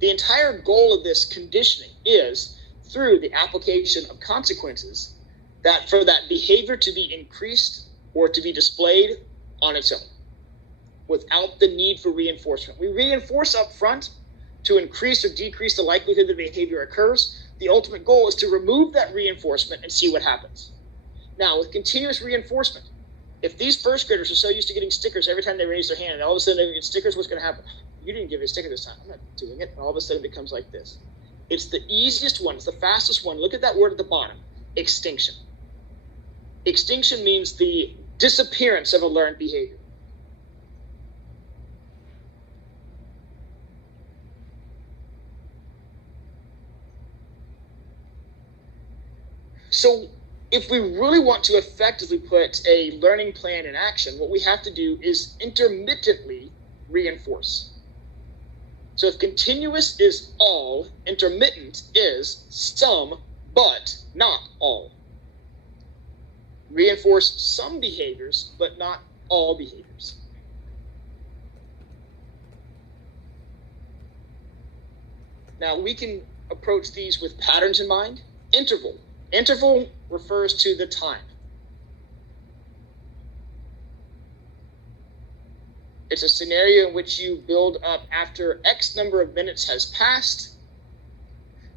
The entire goal of this conditioning is, through the application of consequences, that for that behavior to be increased or to be displayed on its own, without the need for reinforcement. We reinforce up front to increase or decrease the likelihood that behavior occurs. The ultimate goal is to remove that reinforcement and see what happens. Now, with continuous reinforcement, if these first graders are so used to getting stickers every time they raise their hand, and all of a sudden they get stickers, what's going to happen? You didn't give me a sticker this time. I'm not doing it. And all of a sudden it becomes like this. It's the easiest one. It's the fastest one. Look at that word at the bottom. Extinction. Extinction means the disappearance of a learned behavior. So if we really want to effectively put a learning plan in action, what we have to do is intermittently reinforce. So if continuous is all, intermittent is some, but not all. Reinforce some behaviors, but not all behaviors. Now, we can approach these with patterns in mind. Interval. Interval refers to the time. It's a scenario in which you build up after X number of minutes has passed,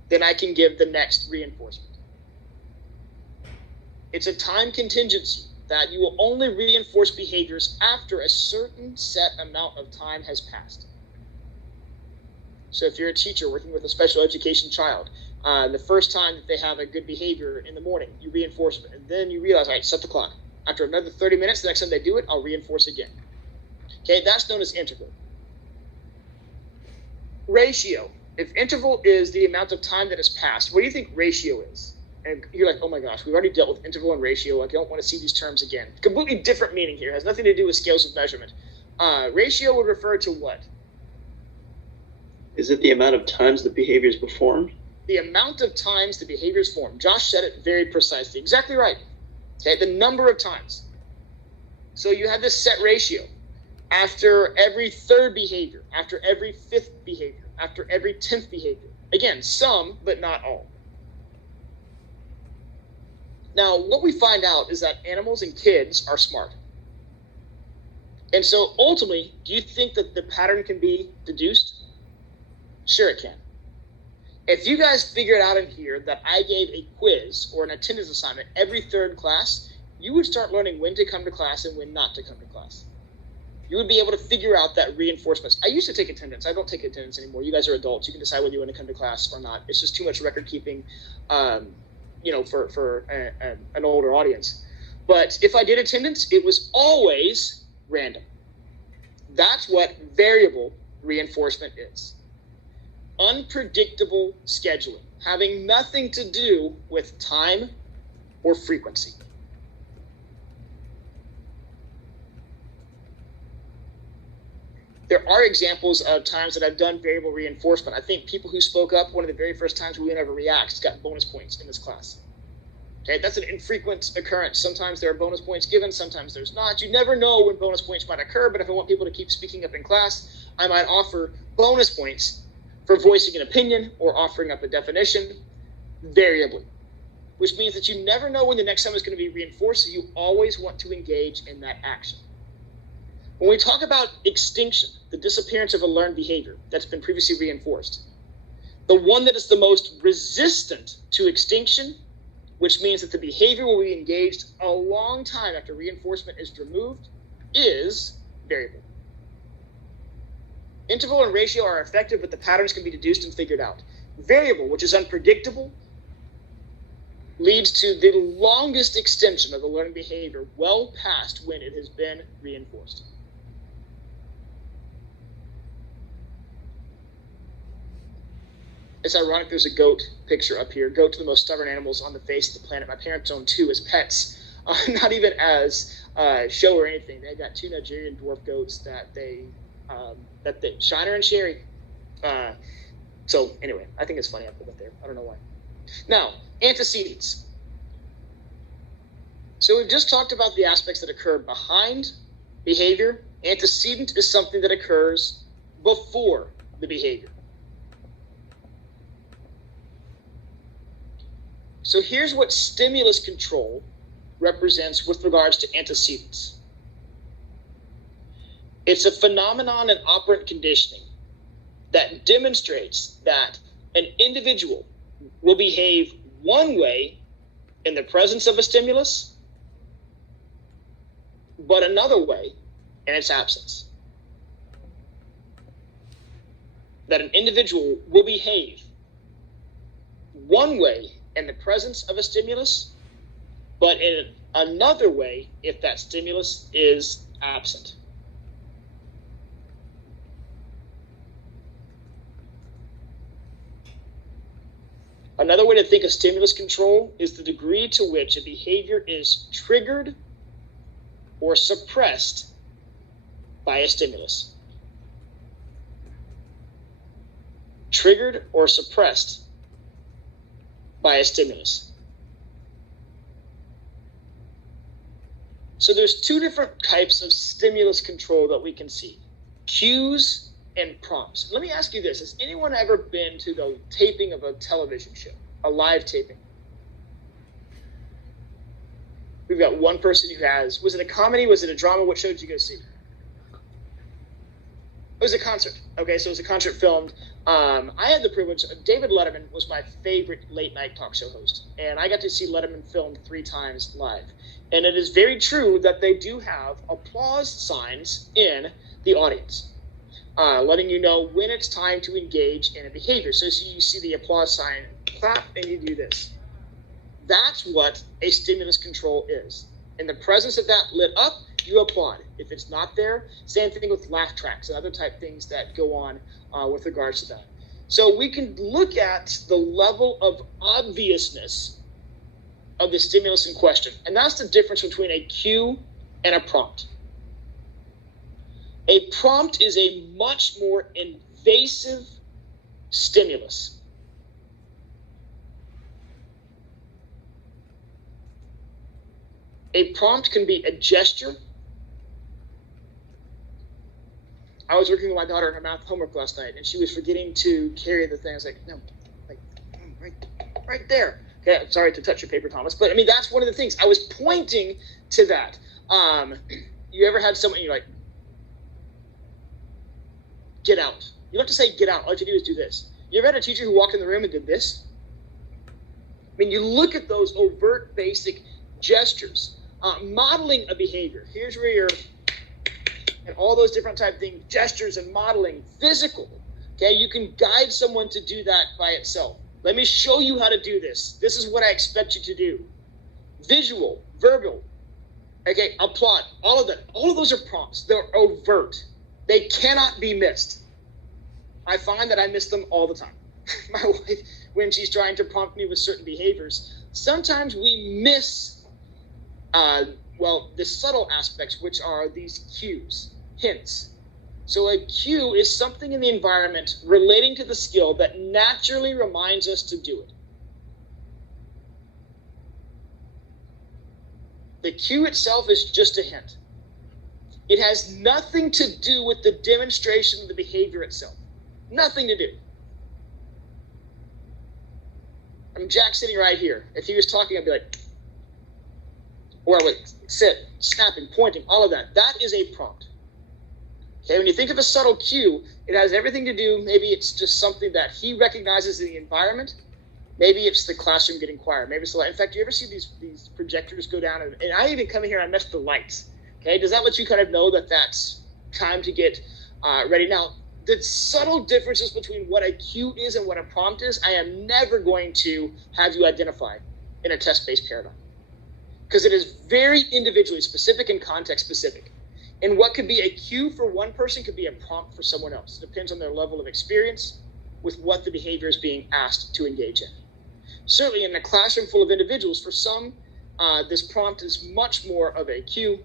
then I can give the next reinforcement. It's a time contingency that you will only reinforce behaviors after a certain set amount of time has passed. So if you're a teacher working with a special education child, the first time that they have a good behavior in the morning, you reinforce it, and then you realize, all right, set the clock. After another 30 minutes, the next time they do it, I'll reinforce again. Okay, that's known as interval. Ratio. If interval is the amount of time that has passed, what do you think ratio is? And you're like, oh my gosh, we've already dealt with interval and ratio. I don't want to see these terms again. Completely different meaning here. It has nothing to do with scales of measurement. Ratio would refer to what? Is it the amount of times the behavior is performed? The amount of times the behavior is formed. Josh said it very precisely. Exactly right. Okay, the number of times. So you have this set ratio. After every third behavior, after every fifth behavior, after every 10th behavior. Again, some, but not all. Now, what we find out is that animals and kids are smart. And so ultimately, do you think that the pattern can be deduced? Sure it can. If you guys figured out in here that I gave a quiz or an attendance assignment every third class, you would start learning when to come to class and when not to come to class. You would be able to figure out that reinforcements. I used to take attendance. I don't take attendance anymore. You guys are adults. You can decide whether you want to come to class or not. It's just too much record keeping, for an older audience. But if I did attendance, it was always random. That's what variable reinforcement is. Unpredictable scheduling, having nothing to do with time or frequency. There are examples of times that I've done variable reinforcement. I think people who spoke up one of the very first times we never reacts got bonus points in this class. Okay, that's an infrequent occurrence. Sometimes there are bonus points given, sometimes there's not. You never know when bonus points might occur, but if I want people to keep speaking up in class, I might offer bonus points for voicing an opinion or offering up a definition variably, which means that you never know when the next time is going to be reinforced, so you always want to engage in that action. When we talk about extinction, the disappearance of a learned behavior that's been previously reinforced, the one that is the most resistant to extinction, which means that the behavior will be engaged a long time after reinforcement is removed, is variable. Interval and ratio are effective, but the patterns can be deduced and figured out. Variable, which is unpredictable, leads to the longest extension of the learning behavior well past when it has been reinforced. It's ironic there's a goat picture up here. Goats are the most stubborn animals on the face of the planet. My parents own two as pets, not even as show or anything. They got two Nigerian dwarf goats that they Shiner and Sherry. So anyway, I think it's funny I put that there. I don't know why. Now, antecedents. So we've just talked about the aspects that occur behind behavior. Antecedent is something that occurs before the behavior. So here's what stimulus control represents with regards to antecedents. It's a phenomenon in operant conditioning that demonstrates that an individual will behave one way in the presence of a stimulus, but another way in its absence. That an individual will behave one way in the presence of a stimulus, but in another way if that stimulus is absent. Another way to think of stimulus control is the degree to which a behavior is triggered or suppressed by a stimulus. Triggered or suppressed by a stimulus. So there's two different types of stimulus control that we can see. Cues and prompts. Let me ask you this. Has anyone ever been to the taping of a television show? A live taping? We've got one person who has. Was it a comedy? Was it a drama? What show did you go see? It was a concert. Okay, so it was a concert filmed. I had the privilege. David Letterman was my favorite late night talk show host, and I got to see Letterman filmed 3 times live. And it is very true that they do have applause signs in the audience, letting you know when it's time to engage in a behavior. So you see the applause sign, clap, and you do this. That's what a stimulus control is. In the presence of that lit up, you applaud. If it's not there, same thing with laugh tracks and other type things that go on with regards to that. So we can look at the level of obviousness of the stimulus in question. And that's the difference between a cue and a prompt. A prompt is a much more invasive stimulus. A prompt can be a gesture. I was working with my daughter in her math homework last night, and she was forgetting to carry the thing. I was like, no, like right there. Okay, I'm sorry to touch your paper, Thomas, but I mean, that's one of the things. I was pointing to that. You ever had someone, you're like, get out. You don't have to say get out. All you have to do is do this. You ever had a teacher who walked in the room and did this? I mean, you look at those overt basic gestures, modeling a behavior. Here's where you're, and all those different type of things, gestures and modeling, physical. Okay, you can guide someone to do that by itself. Let me show you how to do this. This is what I expect you to do. Visual, verbal, okay, applaud, all of that. All of those are prompts. They're overt. They cannot be missed. I find that I miss them all the time. My wife, when she's trying to prompt me with certain behaviors, sometimes we miss, the subtle aspects, which are these cues, hints. So a cue is something in the environment relating to the skill that naturally reminds us to do it. The cue itself is just a hint. It has nothing to do with the demonstration of the behavior itself. Nothing to do. I'm Jack sitting right here. If he was talking, I'd be like, or I would sit, snapping, pointing, all of that. That is a prompt. Okay, when you think of a subtle cue, it has everything to do, maybe it's just something that he recognizes in the environment. Maybe it's the classroom getting quiet. Maybe it's the light. In fact, you ever see these projectors go down? And I even come in here and I mess the lights. Okay, does that let you kind of know that that's time to get ready? Now, the subtle differences between what a cue is and what a prompt is, I am never going to have you identify in a test-based paradigm. Because it is very individually specific and context specific. And what could be a cue for one person could be a prompt for someone else. It depends on their level of experience with what the behavior is being asked to engage in. Certainly in a classroom full of individuals, for some, this prompt is much more of a cue,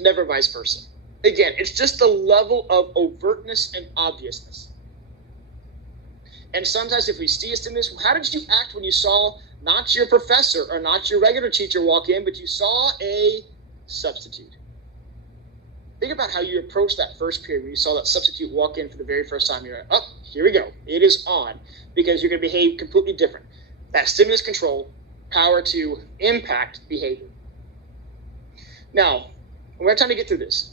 never vice versa. Again, it's just the level of overtness and obviousness. And sometimes if we see a stimulus, how did you act when you saw not your professor or not your regular teacher walk in, but you saw a substitute? Think about how you approached that first period when you saw that substitute walk in for the very first time. You're like, oh, here we go. It is on, because you're going to behave completely different. That stimulus control, power to impact behavior. Now, we're trying to get through this.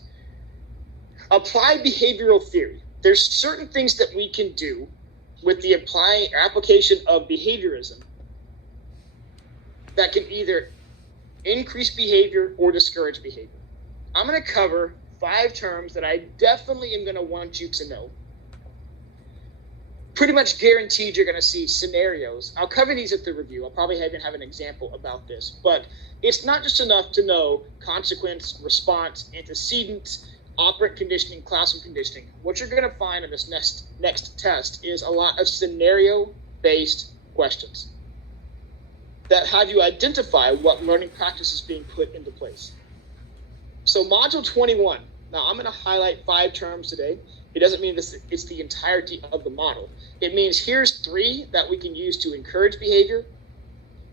Applied behavioral theory. There's certain things that we can do with the application of behaviorism that can either increase behavior or discourage behavior. I'm going to cover 5 terms that I definitely am going to want you to know. Pretty much guaranteed you're going to see scenarios. I'll cover these at the review. I'll probably even have an example about this. But it's not just enough to know consequence, response, antecedent, operant conditioning, classroom conditioning. What you're going to find in this next test is a lot of scenario-based questions that have you identify what learning practice is being put into place. So module 21, now I'm going to highlight 5 terms today. It doesn't mean it's the entirety of the model. It means here's 3 that we can use to encourage behavior.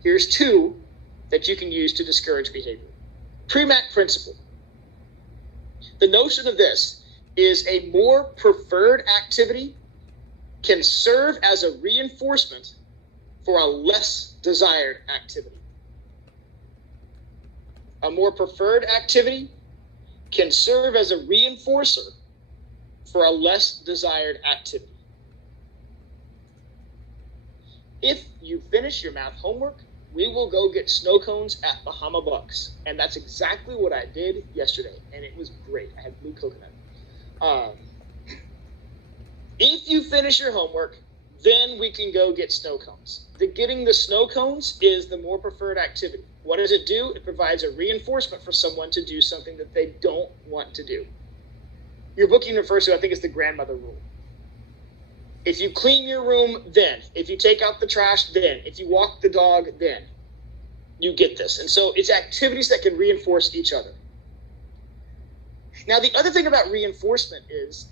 Here's 2 that you can use to discourage behavior. Premack principle. The notion of this is a more preferred activity can serve as a reinforcement for a less desired activity. A more preferred activity can serve as a reinforcer for a less desired activity. If you finish your math homework, we will go get snow cones at Bahama Bucks. And that's exactly what I did yesterday. And it was great. I had blue coconut. If you finish your homework, then we can go get snow cones. Getting the snow cones is the more preferred activity. What does it do? It provides a reinforcement for someone to do something that they don't want to do. Your booking refers to, I think it's the grandmother rule. If you clean your room, then. If you take out the trash, then. If you walk the dog, then. You get this. And so it's activities that can reinforce each other. Now, the other thing about reinforcement is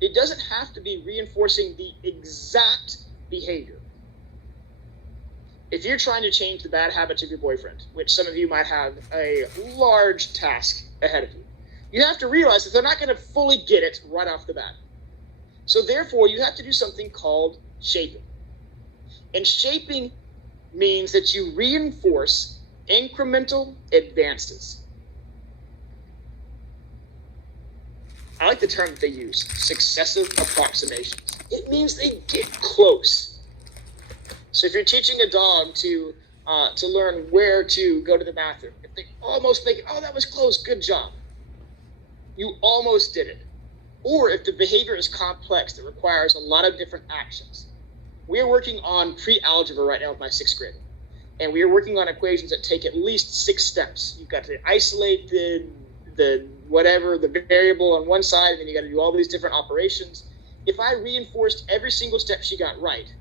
it doesn't have to be reinforcing the exact behavior. If you're trying to change the bad habits of your boyfriend, which some of you might have a large task ahead of you, you have to realize that they're not going to fully get it right off the bat. So therefore, you have to do something called shaping. And shaping means that you reinforce incremental advances. I like the term that they use, successive approximations. It means they get close. So if you're teaching a dog to learn where to go to the bathroom, if they almost make it, oh, that was close, good job. You almost did it. Or if the behavior is complex that requires a lot of different actions. We are working on pre-algebra right now with my 6th grader. And we are working on equations that take at least 6 steps. You've got to isolate the variable on one side, and then you got to do all these different operations. If I reinforced every single step she got right,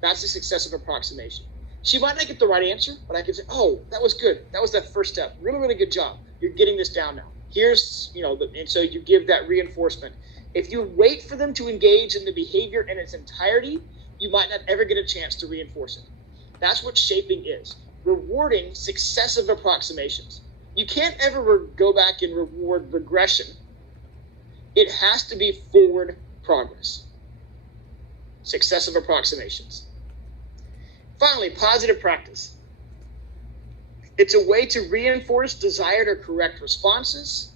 that's a successive approximation. She might not get the right answer, but I can say, oh, that was good. That was that first step. Really, really good job. You're getting this down now. Here's, and so you give that reinforcement. If you wait for them to engage in the behavior in its entirety, you might not ever get a chance to reinforce it. That's what shaping is. Rewarding successive approximations. You can't ever go back and reward regression. It has to be forward progress. Successive approximations. Finally, positive practice. It's a way to reinforce desired or correct responses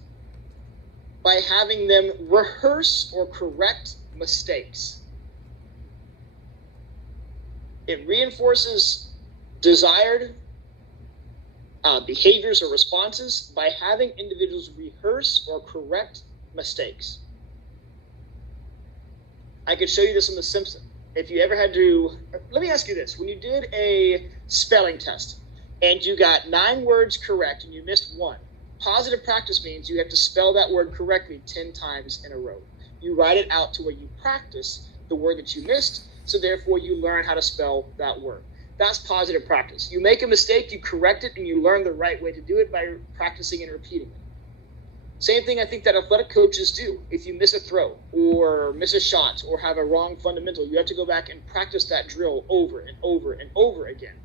by having them rehearse or correct mistakes. It reinforces desired behaviors or responses by having individuals rehearse or correct mistakes. I could show you this on The Simpsons. If you ever had to, let me ask you this. When you did a spelling test and you got 9 words correct and you missed 1, positive practice means you have to spell that word correctly 10 times in a row. You write it out to where you practice the word that you missed, so therefore you learn how to spell that word. That's positive practice. You make a mistake, you correct it, and you learn the right way to do it by practicing and repeating it. Same thing I think that athletic coaches do. If you miss a throw or miss a shot or have a wrong fundamental, you have to go back and practice that drill over and over and over again.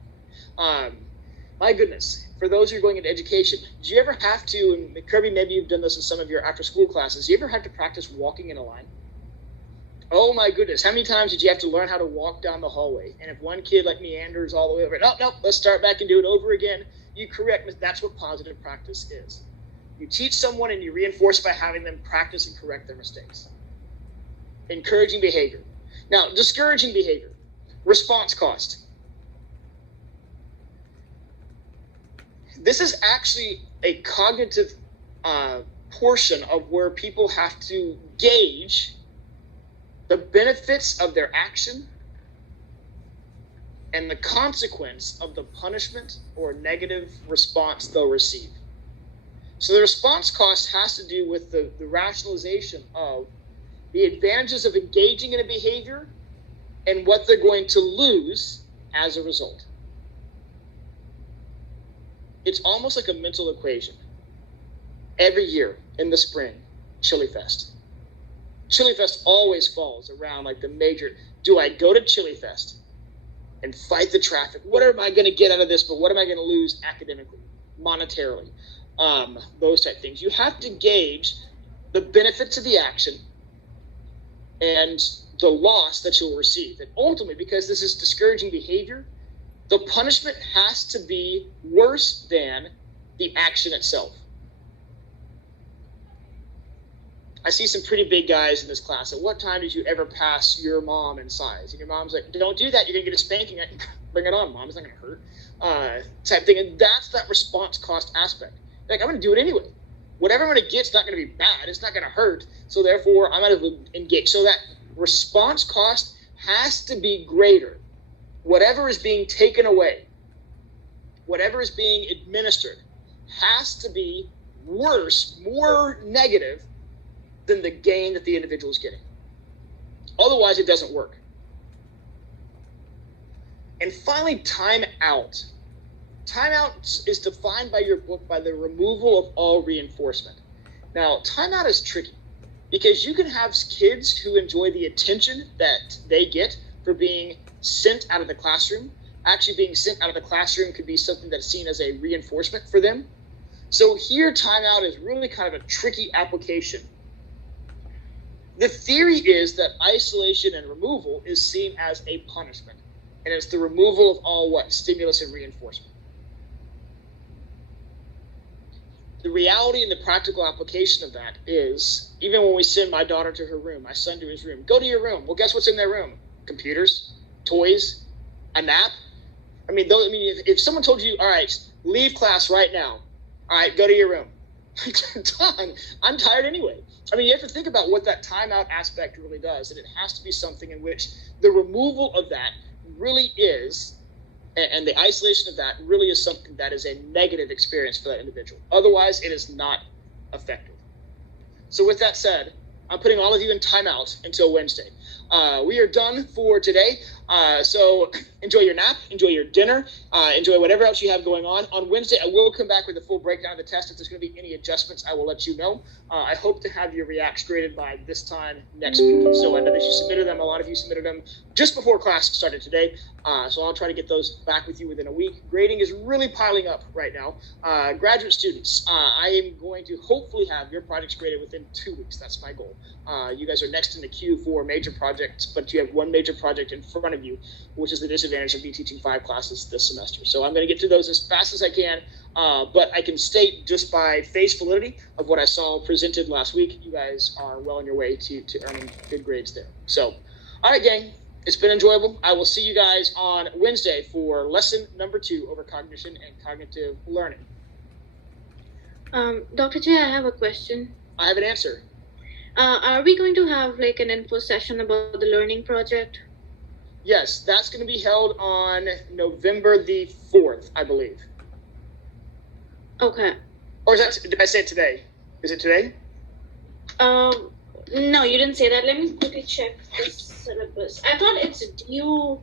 My goodness, for those who are going into education, do you ever have to, and Kirby, maybe you've done this in some of your after-school classes, do you ever have to practice walking in a line? Oh my goodness, how many times did you have to learn how to walk down the hallway? And if one kid like meanders all the way over, no, let's start back and do it over again, you correct. That's what positive practice is. You teach someone and you reinforce by having them practice and correct their mistakes. Encouraging behavior. Now, discouraging behavior. Response cost. This is actually a cognitive portion of where people have to gauge the benefits of their action and the consequence of the punishment or negative response they'll receive. So the response cost has to do with the rationalization of the advantages of engaging in a behavior and what they're going to lose as a result. It's almost like a mental equation. Every year in the spring, Chili Fest. Chili Fest always falls around like the major, do I go to Chili Fest and fight the traffic? What am I going to get out of this, but what am I going to lose academically, monetarily? Those type of things. You have to gauge the benefits of the action and the loss that you'll receive. And ultimately, because this is discouraging behavior, the punishment has to be worse than the action itself. I see some pretty big guys in this class. At what time did you ever pass your mom in size? And your mom's like, don't do that. You're going to get a spanking. Bring it on, Mom. It's not going to hurt. Type thing. And that's that response cost aspect. Like, I'm going to do it anyway. Whatever I'm going to get's not going to be bad. It's not going to hurt. So therefore, I'm going to engage. So that response cost has to be greater. Whatever is being taken away, whatever is being administered, has to be worse, more negative than the gain that the individual is getting. Otherwise, it doesn't work. And finally, time out. Time out is defined by your book by the removal of all reinforcement. Now, time out is tricky because you can have kids who enjoy the attention that they get for being sent out of the classroom. Actually, being sent out of the classroom could be something that's seen as a reinforcement for them. So here, timeout is really kind of a tricky application. The theory is that isolation and removal is seen as a punishment, and it's the removal of all what? Stimulus and reinforcement. The reality and the practical application of that is, even when we send my daughter to her room, my son to his room, go to your room. Well, guess what's in their room? Computers, toys, a nap. If someone told you, all right, leave class right now, all right, go to your room. Done. I'm tired anyway. You have to think about what that timeout aspect really does, and it has to be something in which the removal of that really is, and the isolation of that really is something that is a negative experience for that individual. Otherwise, it is not effective. So with that said, I'm putting all of you in timeout until Wednesday. We are done for today. So enjoy your nap, enjoy your dinner, enjoy whatever else you have going on. On Wednesday, I will come back with a full breakdown of the test. If there's going to be any adjustments, I will let you know. I hope to have your reacts graded by this time next week. So I know that you submitted them. A lot of you submitted them just before class started today. So I'll try to get those back with you within a week. Grading is really piling up right now. Graduate students, I am going to hopefully have your projects graded within 2 weeks. That's my goal. You guys are next in the queue for major projects, but you have one major project in front of you, which is the disadvantage of me teaching 5 classes this semester. So I'm going to get through those as fast as I can, but I can state just by face validity of what I saw presented last week, you guys are well on your way to earning good grades there. So, all right, gang, it's been enjoyable. I will see you guys on Wednesday for lesson number 2 over cognition and cognitive learning. Dr. J, I have a question. I have an answer. Are we going to have like an info session about the learning project? Yes, that's going to be held on November the 4th, I believe. Okay. Or did I say it today? Is it today? No, you didn't say that. Let me quickly check the syllabus. I thought it's due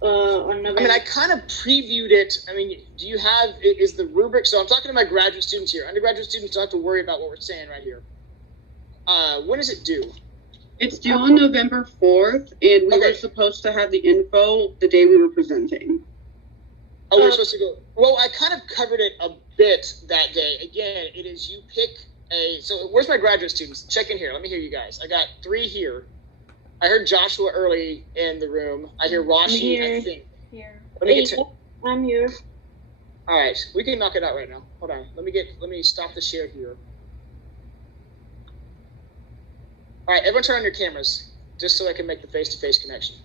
on November. I kind of previewed it. Do you have, is the rubric, so I'm talking to my graduate students here. Undergraduate students don't have to worry about what we're saying right here. When is it due? It's due on November 4th, and we were supposed to have the info the day we were presenting. Oh, we're supposed to go. Well, I kind of covered it a bit that day. Again, it is you pick so where's my graduate students? Check in here. Let me hear you guys. I got 3 here. I heard Joshua early in the room. I hear Rashi, I think. Here. Let me get I'm here. All right, we can knock it out right now. Hold on. Let me stop the share here. All right, everyone turn on your cameras, just so I can make the face-to-face connection.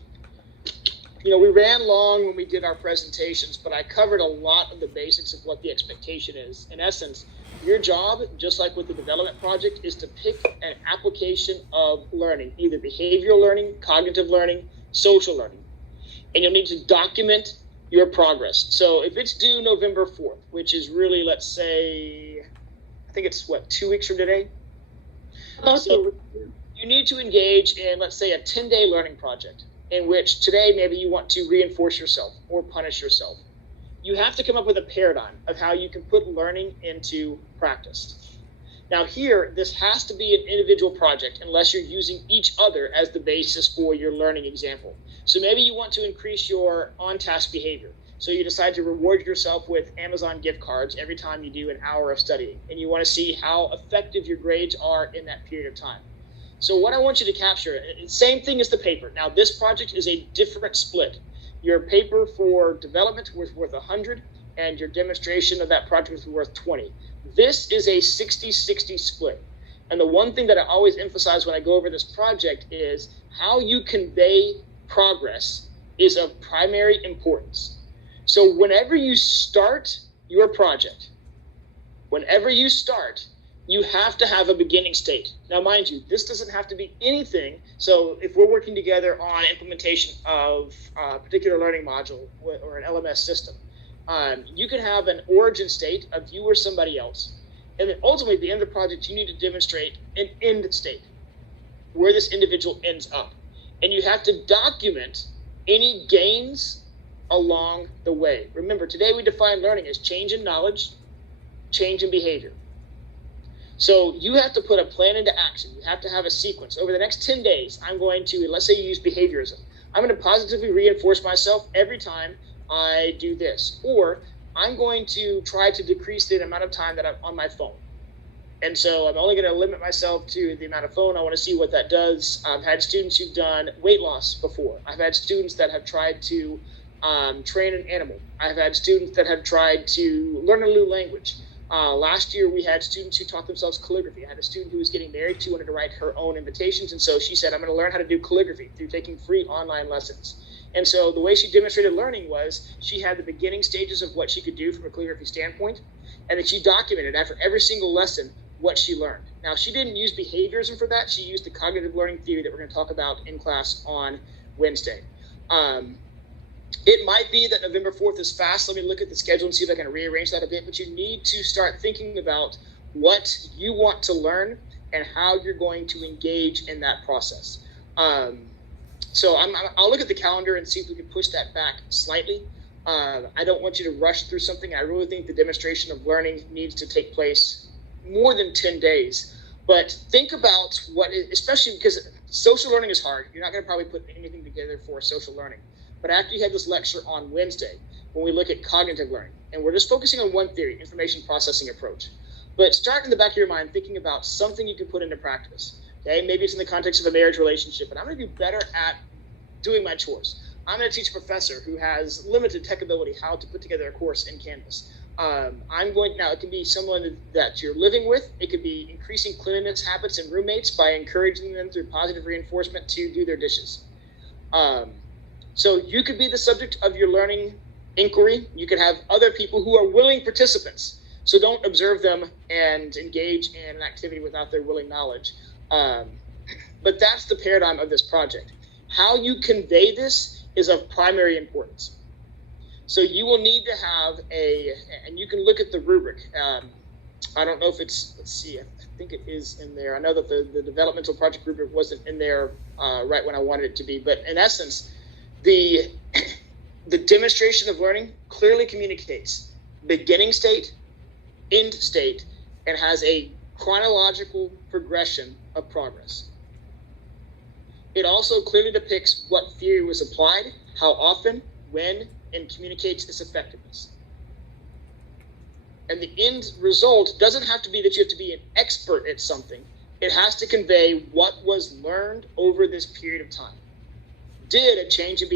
We ran long when we did our presentations, but I covered a lot of the basics of what the expectation is. In essence, your job, just like with the development project, is to pick an application of learning, either behavioral learning, cognitive learning, social learning. And you'll need to document your progress. So if it's due November 4th, which is really, let's say, I think it's, 2 weeks from today? So you need to engage in, let's say, a 10-day learning project. in which today maybe you want to reinforce yourself or punish yourself. You have to come up with a paradigm of how you can put learning into practice. Now here, this has to be an individual project unless you're using each other as the basis for your learning example. So maybe you want to increase your on-task behavior. So you decide to reward yourself with Amazon gift cards every time you do an hour of studying, and you want to see how effective your grades are in that period of time. So what I want you to capture, same thing as the paper. Now this project is a different split. Your paper for development was worth 100, and your demonstration of that project was worth 20. This is a 60-60 split. And the one thing that I always emphasize when I go over this project is how you convey progress is of primary importance. So whenever you start your project, you have to have a beginning state. Now, mind you, this doesn't have to be anything. So if we're working together on implementation of a particular learning module or an LMS system, you can have an origin state of you or somebody else. And then ultimately, at the end of the project, you need to demonstrate an end state, where this individual ends up. And you have to document any gains along the way. Remember, today we define learning as change in knowledge, change in behavior. So you have to put a plan into action. You have to have a sequence. Over the next 10 days, I'm going to, let's say you use behaviorism. I'm going to positively reinforce myself every time I do this. Or I'm going to try to decrease the amount of time that I'm on my phone. And so I'm only going to limit myself to the amount of phone. I want to see what that does. I've had students who've done weight loss before. I've had students that have tried to train an animal. I've had students that have tried to learn a new language. Last year, we had students who taught themselves calligraphy. I had a student who was getting married. She wanted to write her own invitations. And so she said, I'm going to learn how to do calligraphy through taking free online lessons. And so the way she demonstrated learning was she had the beginning stages of what she could do from a calligraphy standpoint. And then she documented after every single lesson what she learned. Now, she didn't use behaviorism for that. She used the cognitive learning theory that we're going to talk about in class on Wednesday. It might be that November 4th is fast. Let me look at the schedule and see if I can rearrange that a bit. But you need to start thinking about what you want to learn and how you're going to engage in that process. So I'll look at the calendar and see if we can push that back slightly. I don't want you to rush through something. I really think the demonstration of learning needs to take place more than 10 days. But think about what, especially because social learning is hard. You're not going to probably put anything together for social learning. But after you have this lecture on Wednesday, when we look at cognitive learning, and we're just focusing on one theory, information processing approach. But start in the back of your mind thinking about something you can put into practice. Okay, maybe it's in the context of a marriage relationship, but I'm going to do better at doing my chores. I'm going to teach a professor who has limited tech ability how to put together a course in Canvas. Now it can be someone that you're living with. It could be increasing cleanliness habits in roommates by encouraging them through positive reinforcement to do their dishes. So you could be the subject of your learning inquiry. You could have other people who are willing participants. So don't observe them and engage in an activity without their willing knowledge. But that's the paradigm of this project. How you convey this is of primary importance. So you will need to have and you can look at the rubric. I don't know if it's, let's see, I think it is in there. I know that the developmental project rubric wasn't in there right when I wanted it to be, but in essence, the demonstration of learning clearly communicates beginning state, end state, and has a chronological progression of progress. It also clearly depicts what theory was applied, how often, when, and communicates its effectiveness. And the end result doesn't have to be that you have to be an expert at something. It has to convey what was learned over this period of time. Did a change in behavior